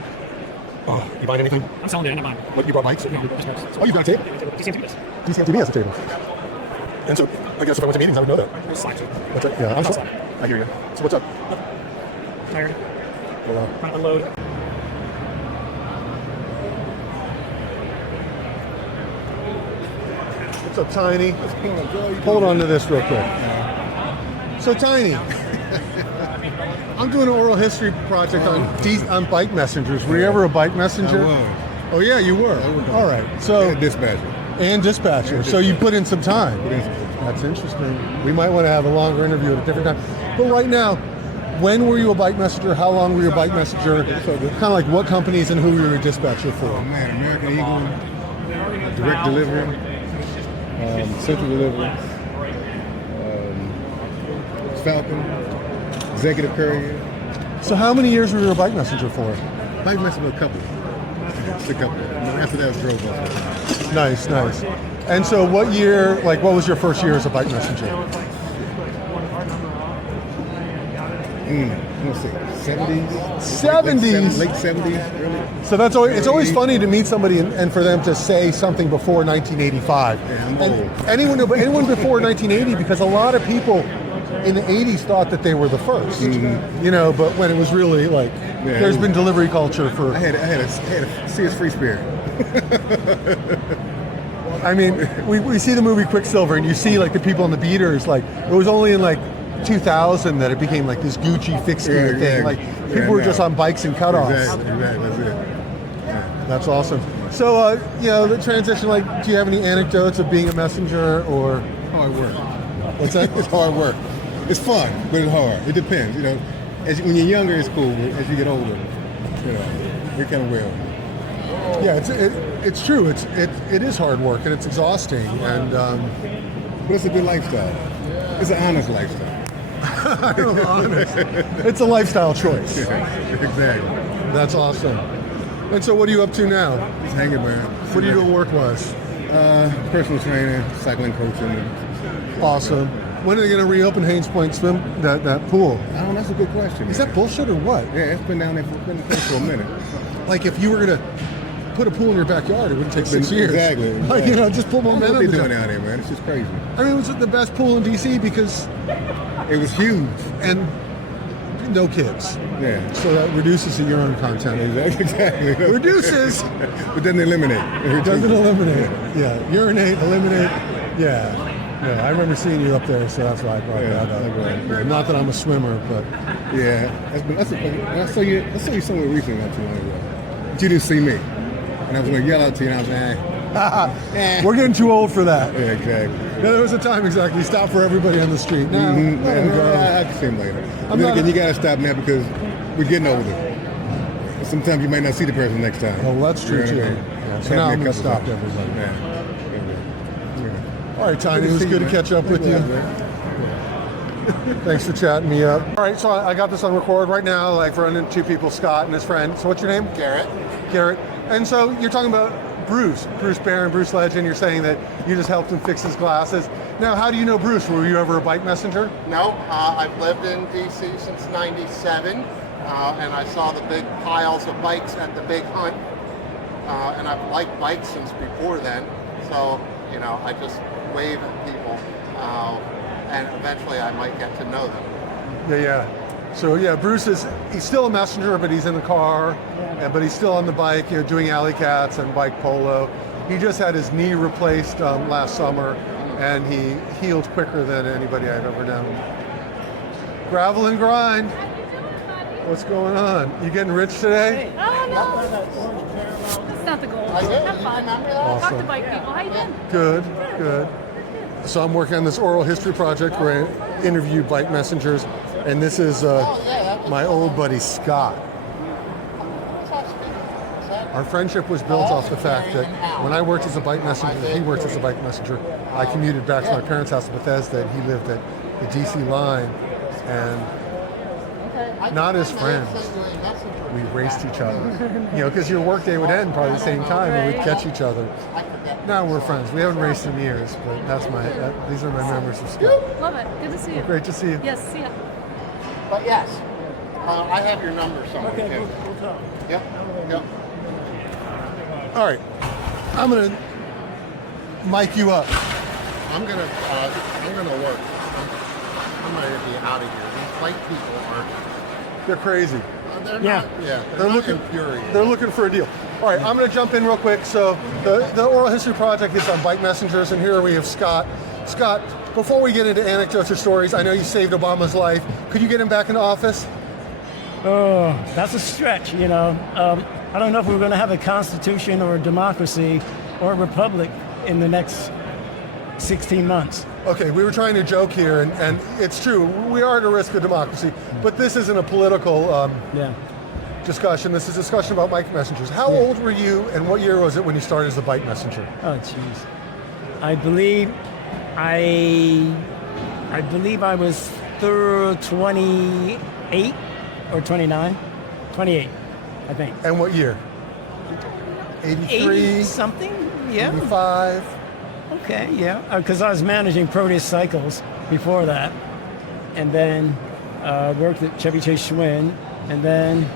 Oh, you buying anything? I'm selling it, I'm not buying. What, you brought bikes? No, just bikes. Oh, you got a table? DCMTV does. DCMTV has a table. And so, I guess if I went to meetings, I would know that. It's slack. What's that? Yeah, I'm sorry. I hear you. So what's up? Tired. Well, Trying to unload. what's up, Tiny? Hold on to this real quick. So, Tiny, I'm doing an oral history project on bike messengers. Were you ever a bike messenger? I was. Oh, yeah, you were. All right. So, And dispatcher. And dispatcher. So you put in some time. That's interesting. We might want to have a longer interview at a different time. But right now, when were you a bike messenger? How long were you a bike messenger? Kind of like what companies and who you were a dispatcher for? Oh man, American Eagle, direct delivery, central delivery, Falcon, executive courier. So how many years were you a bike messenger for? Bike messenger a couple. Just a couple. After that, I drove off. Nice. And so what year, what was your first year as a bike messenger? Let's see, 70s? 70s? Late 70s, early. So it's always funny to meet somebody and for them to say something before 1985. Yeah, I'm and old. anyone before 1980, because a lot of people in the 80s thought that they were the first. Mm-hmm. But when it was really there's been delivery culture for. I had a serious free spirit. I mean, we see the movie Quicksilver, and you see the people in the beaters. It was only in 2000 that it became this Gucci fixed gear thing. People were just on bikes and cutoffs. Exactly, that's it. That's awesome. So, the transition. Do you have any anecdotes of being a messenger or Hard work. What's that? It's hard work. It's fun, but it's hard. It depends. When you're younger, it's cool. But as you get older, it kind of wear. Yeah, it's true. It is hard work and it's exhausting, and but it's a good lifestyle. It's an honest lifestyle. Honest. It's a lifestyle choice. Exactly. That's awesome. And so, what are you up to now? Just hanging, man. What do you do work-wise? Personal training, cycling coaching. Awesome. When are they going to reopen Haynes Point Swim that pool? Oh, that's a good question. Is that bullshit or what? Yeah, it's been down there for a minute. If you were going to put a pool in your backyard, it wouldn't take 6 years. Exactly. Like, you know, just put What momentum. are they doing out there, man? It's just crazy. I mean, it was the best pool in DC because it was huge and no kids. Yeah. So that reduces the urine content. Exactly. Reduces, but doesn't eliminate. It doesn't eliminate. Yeah. Urinate, eliminate. Yeah. Yeah. I remember seeing you up there, so that's why I brought that up. Yeah. Not that I'm a swimmer, but yeah. I saw you somewhere recently not too long ago. But you didn't see me, and I was going to yell out to you, and I was like, we're getting too old for that. Yeah, exactly. Yeah, there was a time exactly. Stop for everybody on the street. No, I can see him later. Again, you got to stop now because we're getting older. Sometimes you might not see the person next time. Oh, that's true too. You know what I mean? Yeah, so now I'm going to stop everybody. Yeah. All right, Tiny, it was good to catch up with you. Thanks for chatting me up. All right, so I got this on record right now. Like, we're running two people, Scott and his friend. So what's your name? Garrett. Garrett. And so you're talking about Bruce Barron, Bruce Legend. You're saying that you just helped him fix his glasses. Now, how do you know Bruce? Were you ever a bike messenger? No, I've lived in DC since '97, and I saw the big piles of bikes at the Big Hunt, and I've liked bikes since before then. So, you know, I just wave at people, and eventually I might get to know them. Yeah. So yeah, Bruce he's still a messenger, but he's in the car, but he's still on the bike, you know, doing alley cats and bike polo. He just had his knee replaced last summer, and he healed quicker than anybody I've ever known. Gravel and grind. What's going on? You getting rich today? Oh no, that's not the goal. Have fun. Awesome. Talk to bike people. How you doing? Good. So I'm working on this oral history project where I interview bike messengers, and this is my old buddy Scott. Our friendship was built off the fact that when I worked as a bike messenger, he worked as a bike messenger. I commuted back to my parents' house in Bethesda, and he lived at the DC line, and not as friends. We raced each other, you know, because your workday would end probably the same time, and we'd catch each other. Now we're friends. We haven't raced in years, but these are my memories of Scott. Love it. Good to see you. Great to see you. Yes, see ya. But yes, I have your number somewhere. Okay, too. cool. Yep. All right, I'm gonna mic you up. I'm gonna work. I'm gonna be out of here. These bike people They're crazy. They're not. Yeah. They're looking for a deal. All right, I'm going to jump in real quick. So the oral history project is on bike messengers, and here we have Scott. Scott, before we get into anecdotes or stories, I know you saved Obama's life. Could you get him back into office? Oh, that's a stretch, you know. I don't know if we're going to have a constitution or a democracy or a republic in the next 16 months. Okay, we were trying to joke here, and it's true. We are at a risk of democracy, but this isn't a political discussion. This is a discussion about bike messengers. How old were you, and what year was it when you started as a bike messenger? Oh, jeez. I believe I was 28 or 29. 28, I think. And what year? 83? 80 something? Yeah. 85? Okay, yeah. Because I was managing Proteus Cycles before that. And then worked at Chevy Chase Schwinn. And then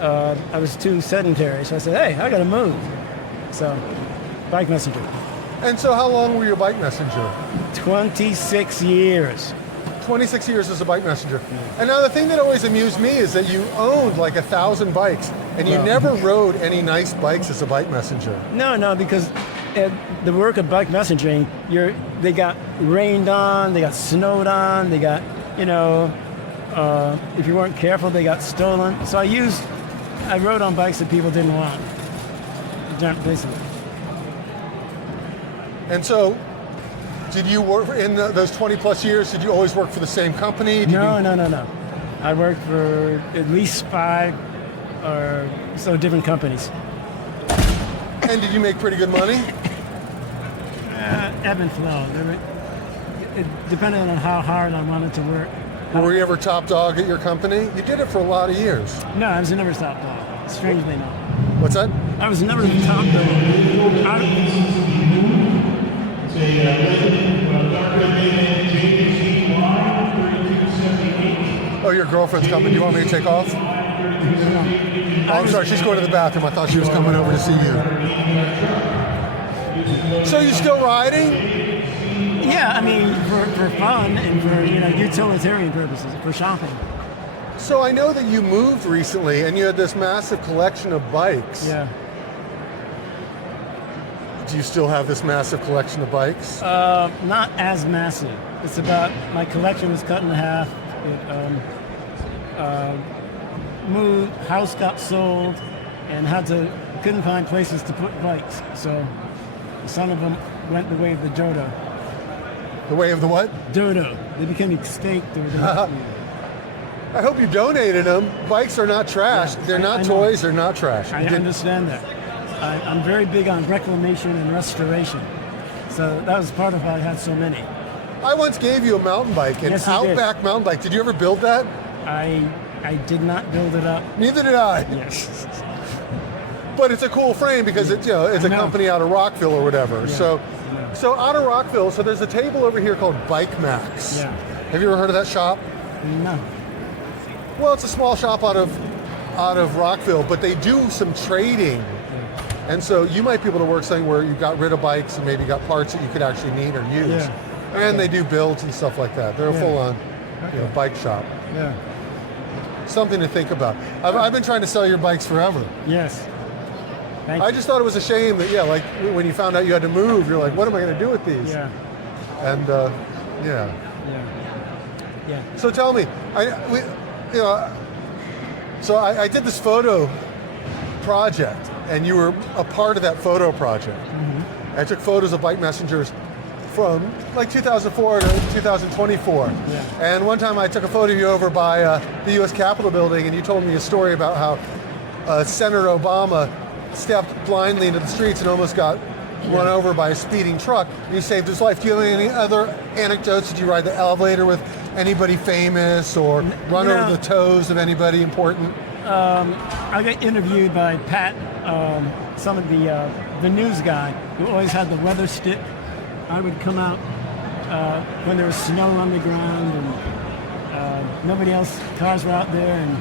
I was too sedentary. So I said, hey, I got to move. So, bike messenger. And so how long were you a bike messenger? 26 years. 26 years as a bike messenger. And now the thing that always amused me is that you owned like 1,000 bikes, and you never rode any nice bikes as a bike messenger. No, because the work of bike messaging, they got rained on, they got snowed on, they got, if you weren't careful, they got stolen. So I rode on bikes that people didn't want, basically. And so, did you work in those 20 plus years? Did you always work for the same company? No. I worked for at least 5 or so different companies. And did you make pretty good money? Ebb and flow. It depended on how hard I wanted to work. Were you ever top dog at your company? You did it for a lot of years. No, I was never top dog. Strangely not. What's that? I was never the top dog. Oh, your girlfriend's coming. Do you want me to take off? Oh, I'm sorry, she's going to the bathroom. I thought she was coming over to see you. So you're still riding? Yeah, I mean, for fun and for, utilitarian purposes, for shopping. So I know that you moved recently and you had this massive collection of bikes. Yeah. Do you still have this massive collection of bikes? Not as massive. It's about, my collection was cut in half. Moved, house got sold, and couldn't find places to put bikes. So some of them went the way of the dodo. The way of the what? Dodo. They became extinct. I hope you donated them. Bikes are not trash. Yeah, they're not toys. They're not trash. I understand that. I'm very big on reclamation and restoration. So that was part of why I had so many. I once gave you a mountain bike, an Outback mountain bike. Did you ever build that? I did not build it up. Neither did I. Yes. But it's a cool frame because it's a company out of Rockville or whatever. Yeah. So out of Rockville, so there's a table over here called Bike Max. Yeah. Have you ever heard of that shop? No. Well, it's a small shop out of Rockville, but they do some trading. And so you might be able to work something where you got rid of bikes and maybe got parts that you could actually need or use. Yeah. And they do builds and stuff like that. They're a full-on bike shop. Yeah. Something to think about. I've been trying to sell your bikes forever. Yes. I just thought it was a shame that, like when you found out you had to move, you're like, what am I going to do with these? Yeah. And, Yeah. So tell me, I did this photo project, and you were a part of that photo project. Mm-hmm. I took photos of bike messengers from like 2004 to 2024. Yeah. And one time I took a photo of you over by the U.S. Capitol building, and you told me a story about how Senator Obama stepped blindly into the streets and almost got run over by a speeding truck. You saved his life. Do you have any other anecdotes? Did you ride the elevator with anybody famous or run over the toes of anybody important? I got interviewed by Pat, some of the news guy who always had the weather stick. I would come out when there was snow on the ground and nobody else, cars were out there, and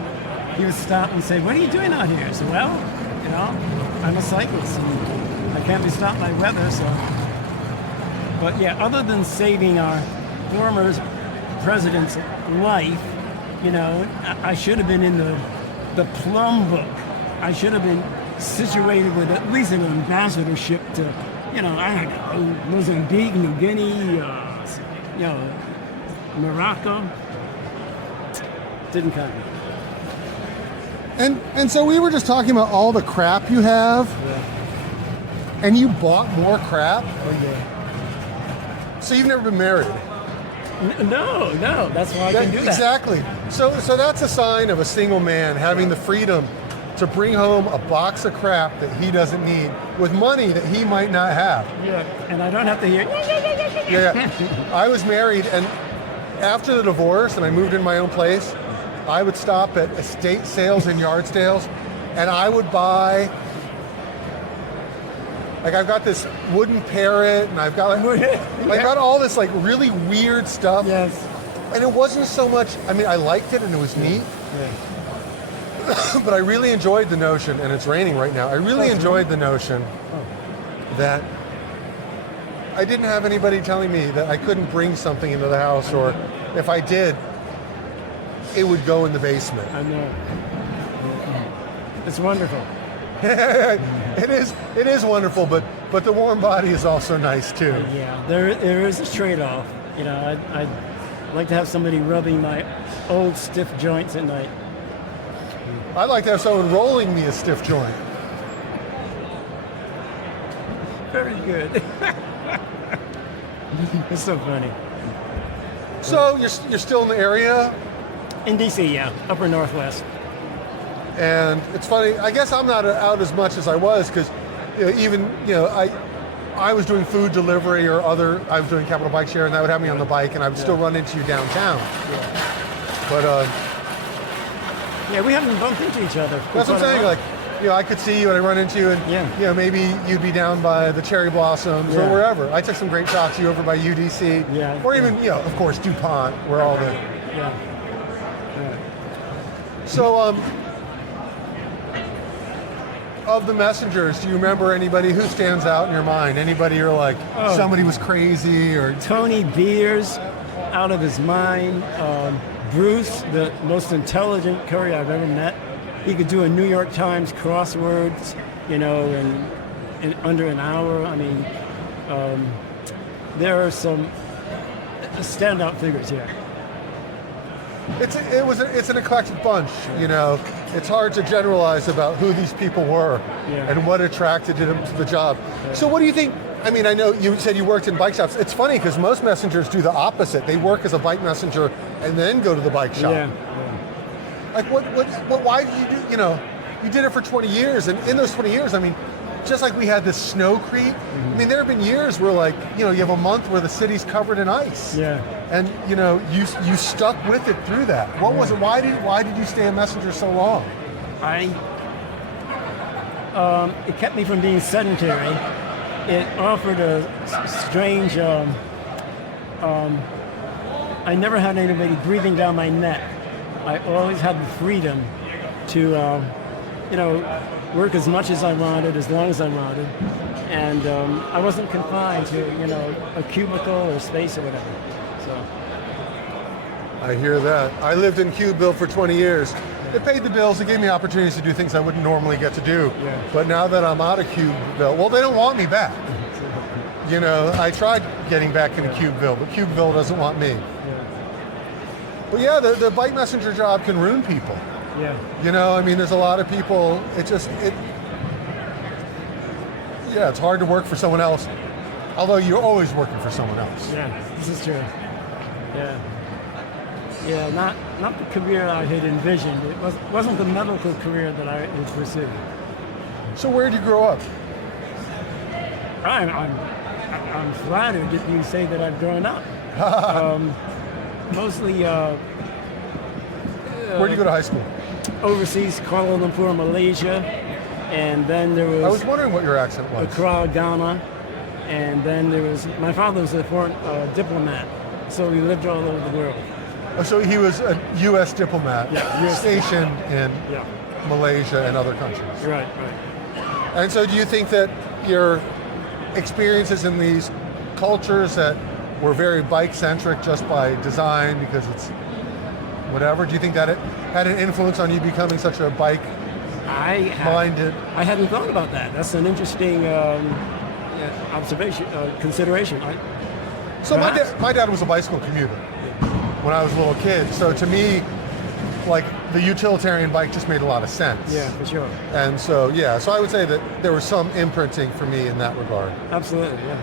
he would stop and say, "What are you doing out here?" I said, "Well, I'm a cyclist and I can't be stopped by weather." So, but yeah, other than saving our former president's life, I should have been in the Plum book. I should have been situated with at least an ambassadorship to, I don't know, Mozambique, New Guinea, Morocco. Didn't come. And so we were just talking about all the crap you have, and you bought more crap? Oh, yeah. So you've never been married? No, that's why I can do that. Exactly. So that's a sign of a single man having the freedom to bring home a box of crap that he doesn't need with money that he might not have. Yeah, and I don't have to hear. Yeah. I was married, and after the divorce, and I moved in my own place, I would stop at estate sales and yard sales, and I would buy. Like I've got this wooden parrot, and I've got I've got all this like really weird stuff. Yes. And it wasn't so much. I mean, I liked it and it was neat. Yeah. But I really enjoyed the notion, and it's raining right now. I really enjoyed the notion that I didn't have anybody telling me that I couldn't bring something into the house, or if I did, it would go in the basement. I know. It's wonderful. It is wonderful, but the warm body is also nice too. Yeah, there is a trade-off. I'd like to have somebody rubbing my old stiff joints at night. I'd like to have someone rolling me a stiff joint. Very good. It's so funny. So you're still in the area? In DC, yeah, upper Northwest. And it's funny, I guess I'm not out as much as I was because I was doing food delivery or I was doing Capital Bike Share, and that would have me on the bike, and I would still run into you downtown. Yeah. But yeah, we haven't bumped into each other. That's what I'm saying. Like, I could see you and I run into you, and maybe you'd be down by the Cherry Blossoms or wherever. I took some great shots of you over by UDC, or even of course DuPont, where all the. Yeah. So of the messengers, do you remember anybody who stands out in your mind? Anybody you're like, somebody was crazy or... Tony Beers, out of his mind. Bruce, the most intelligent courier I've ever met. He could do a New York Times crosswords, in under an hour. I mean, there are some standout figures here. It's an eclectic bunch, It's hard to generalize about who these people were and what attracted them to the job. Yeah. So what do you think? I mean, I know you said you worked in bike shops. It's funny because most messengers do the opposite. They work as a bike messenger and then go to the bike shop. Yeah. Like why did you do, you did it for 20 years, and in those 20 years, I mean, just like we had this snow creep, I mean, there have been years where you have a month where the city's covered in ice. Yeah. And you stuck with it through that. What was it? Why did you stay a messenger so long? It kept me from being sedentary. It offered a strange. I never had anybody breathing down my neck. I always had the freedom to, work as much as I wanted, as long as I wanted, and I wasn't confined to, a cubicle or space or whatever. So. I hear that. I lived in Cubeville for 20 years. It paid the bills. It gave me opportunities to do things I wouldn't normally get to do. Yeah. But now that I'm out of Cubeville, well, they don't want me back. I tried getting back into Cubeville, but Cubeville doesn't want me. Yeah. But yeah, the bike messenger job can ruin people. Yeah. I mean, there's a lot of people, it's hard to work for someone else, although you're always working for someone else. Yeah, this is true. Yeah. Yeah, not the career I had envisioned. It wasn't the medical career that I had pursued. So where did you grow up? I'm flattered that you say that I've grown up. Mostly. Where'd you go to high school? Overseas, Kuala Lumpur, Malaysia, and then there was. I was wondering what your accent was. Accra, Ghana, and then there was. My father was a foreign diplomat, so we lived all over the world. Oh, so he was a U.S. diplomat stationed in Malaysia and other countries. Right. And so do you think that your experiences in these cultures that were very bike-centric just by design, because it's whatever, do you think that it had an influence on you becoming such a bike-minded? I hadn't thought about that. That's an interesting observation, consideration. So my dad was a bicycle commuter when I was a little kid. So to me, like, the utilitarian bike just made a lot of sense. Yeah, for sure. And so, so I would say that there was some imprinting for me in that regard. Absolutely, yeah.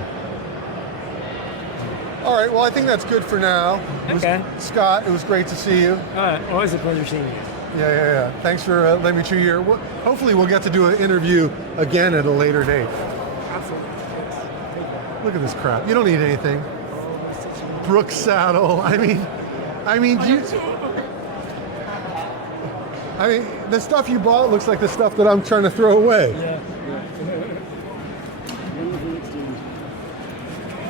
All right, well, I think that's good for now. Okay. Scott, it was great to see you. All right, always a pleasure seeing you. Yeah. Thanks for letting me chew your ear. Hopefully we'll get to do an interview again at a later date. Absolutely. Look at this crap. You don't need anything. Brooks saddle. I mean, the stuff you bought looks like the stuff that I'm trying to throw away. Yeah.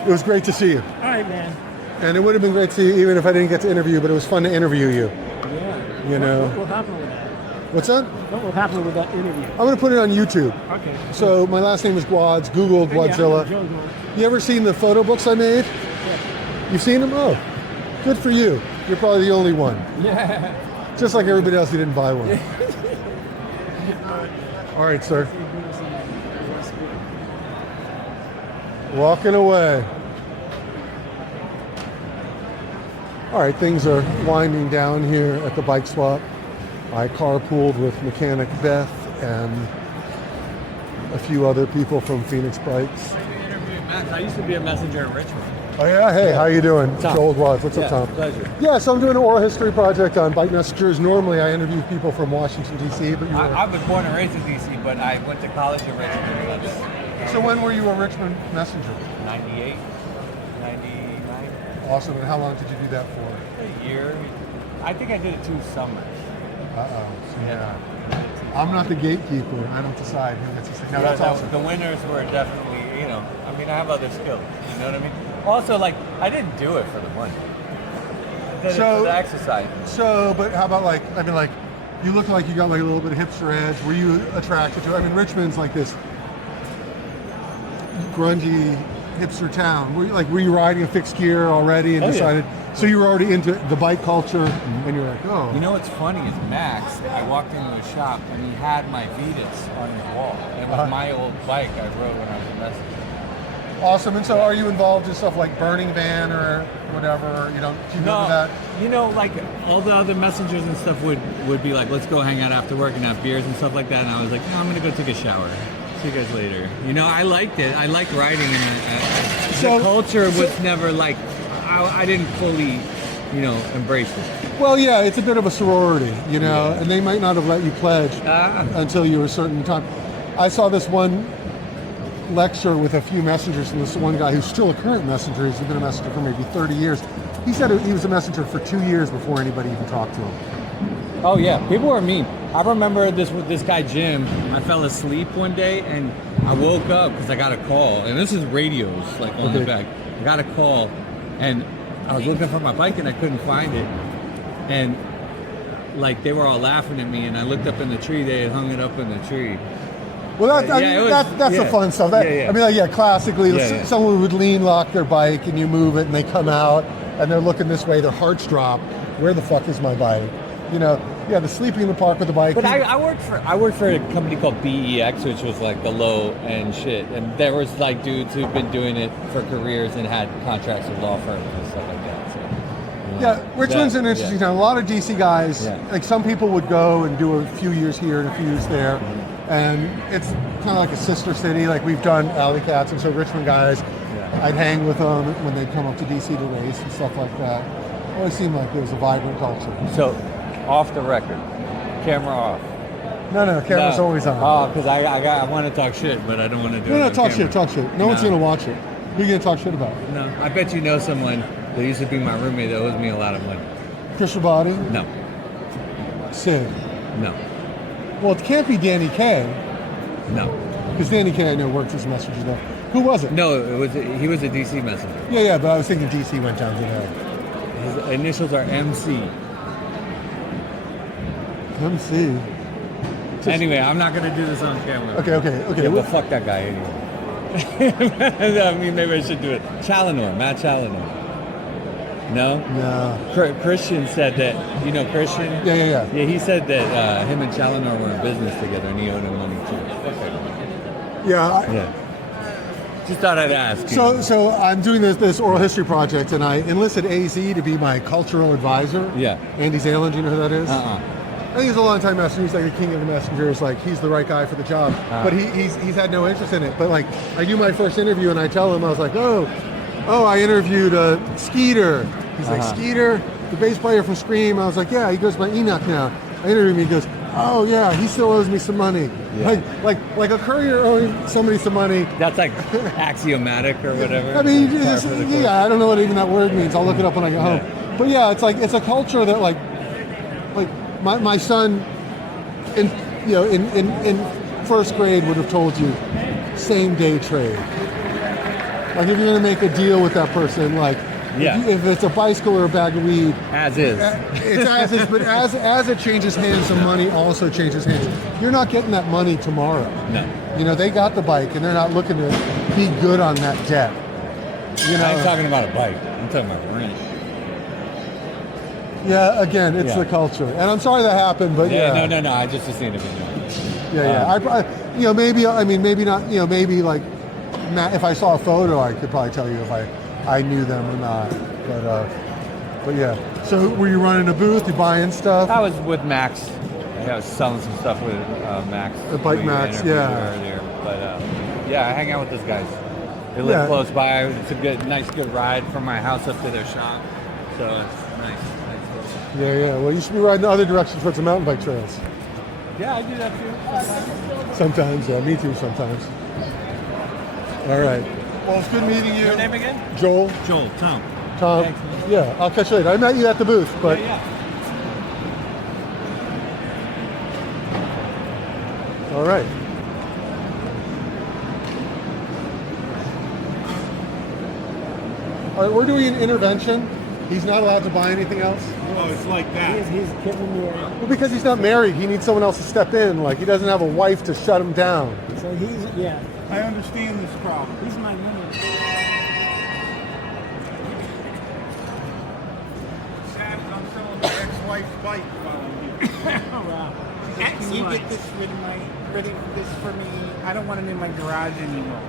It was great to see you. All right, man. And it would have been great to see you even if I didn't get to interview you, but it was fun to interview you. Yeah. What will happen with that? What's that? What will happen with that interview? I'm going to put it on YouTube. Okay. So my last name is Gwads. Google Gwadzilla. You ever seen the photo books I made? Yeah. You've seen them? Oh, good for you. You're probably the only one. Yeah. Just like everybody else who didn't buy one. All right, sir. Walking away. All right, things are winding down here at the bike swap. I carpooled with mechanic Beth and a few other people from Phoenix Bikes. Max, I used to be a messenger in Richmond. Oh yeah, hey, how you doing? Tom. Joel Watts. What's up, Tom? Pleasure. Yeah, so I'm doing an oral history project on bike messengers. Normally I interview people from Washington, D.C., but you were... I was born and raised in D.C., but I went to college in Richmond. So when were you a Richmond messenger? 98, 99. Awesome. And how long did you do that for? A year. I think I did it 2 summers. Uh-oh. Yeah. I'm not the gatekeeper. I don't decide who gets to say. No, that's awesome. The winners were definitely, I have other skills. You know what I mean? Also, I didn't do it for the money. I did it for the exercise. So, but how about You look like you got like a little bit of hipster edge. Were you attracted to it? I mean, Richmond's like this grungy hipster town. Were you riding a fixed gear already and decided? So you were already into the bike culture, and you're like, oh. You know what's funny is Max, I walked into his shop and he had my Vitas on his wall. It was my old bike I rode when I was a messenger. Awesome. And so are you involved in stuff like Burning Man or whatever? Do you remember that? You know, like all the other messengers and stuff would be like, let's go hang out after work and have beers and stuff like that. And I was like, no, I'm going to go take a shower. See you guys later. You know, I liked it. I liked riding. The culture was never like, I didn't fully, embrace it. Well, yeah, it's a bit of a sorority, and they might not have let you pledge until you were a certain time. I saw this one lecture with a few messengers, and this one guy who's still a current messenger, he's been a messenger for maybe 30 years. He said he was a messenger for 2 years before anybody even talked to him. Oh yeah, people were mean. I remember this guy Jim. I fell asleep one day and I woke up because I got a call, and this is radios like on the back. I got a call, and I was looking for my bike and I couldn't find it, and like they were all laughing at me, and I looked up in the tree. They had hung it up in the tree. Well, that's the fun stuff. I mean, classically, someone would lean lock their bike, and you move it, and they come out, and they're looking this way. Their hearts drop. Where the fuck is my bike? The sleeping in the park with the bike. But I worked for a company called BEX, which was like the low end shit, and there was like dudes who've been doing it for careers and had contracts with law firms and stuff like that. So, Richmond's an interesting town. A lot of DC guys, like some people would go and do a few years here and a few years there, and it's kind of like a sister city. Like we've done Alley Cats, and so Richmond guys, I'd hang with them when they'd come up to DC to race and stuff like that. It always seemed like there was a vibrant culture. So, off the record, camera off. No, camera's always on. Oh, because I want to talk shit, but I don't want to do it. No, talk shit. No one's gonna watch it. Who are you gonna talk shit about? No, I bet you know someone that used to be my roommate that owes me a lot of money. Chris Rabati? No. Sid? No. Well, it can't be Danny Kaye. No. Because Danny Kaye, I know, works as messengers now. Who was it? No, he was a DC messenger. Yeah, but I was thinking DC went down to there. His initials are MC. MC. Anyway, I'm not going to do this on camera. Okay. Yeah, but fuck that guy anyway. I mean, maybe I should do it. Matt Challenor. No? No. Christian said that, you know Christian? Yeah. Yeah, he said that him and Challenor were in business together and he owed him money too. Yeah. Just thought I'd ask. So I'm doing this oral history project, and I enlisted AZ to be my cultural advisor. Yeah. Andy Zalen, do you know who that is? I think he's a long-time messenger. He's like the king of the messengers. Like, he's the right guy for the job. But he's had no interest in it. But, like, I do my first interview, and I tell him, I was like, oh, I interviewed Skeeter. He's like, Skeeter, the bass player from Scream. I was like, yeah, he goes by Enoch now. I interviewed him. He goes, oh, yeah, he still owes me some money. Yeah. Like a courier owing somebody some money. That's like axiomatic or whatever. I mean, I don't know what even that word means. I'll look it up when I get home. But, yeah, it's a culture that, like my son in first grade would have told you same day trade. Like if you're gonna make a deal with that person, like if it's a bicycle or a bag of weed, as is. It's as is, but as it changes hands, the money also changes hands. You're not getting that money tomorrow. No. They got the bike and they're not looking to be good on that debt. I ain't talking about a bike. I'm talking about rent. Yeah, again, it's the culture, and I'm sorry that happened, but No. I just seen it. Maybe not. Maybe like, if I saw a photo, I could probably tell you if I knew them or not. But yeah. So were you running a booth? You buying stuff? I was with Max. I was selling some stuff with Max. Bike Max, earlier. But I hang out with those guys. They live close by. It's a nice ride from my house up to their shop. So it's nice. Yeah. Well, you should be riding the other direction towards the mountain bike trails. Yeah, I do that too. Sometimes, yeah. Me too, sometimes. All right. Well, it's good meeting you. Your name again? Joel. Tom. Thanks, yeah, I'll catch you later. I met you at the booth, but... Yeah. All right. All right, we're doing an intervention. He's not allowed to buy anything else? Oh, it's like that. He's giving me Well, because he's not married, he needs someone else to step in. Like, he doesn't have a wife to shut him down. So he's, yeah. I understand this problem. He's my limit. Sad is I'm selling my ex-wife's bike while I'm here. Oh, wow. Can you get this ready for this for me? I don't want it in my garage anymore.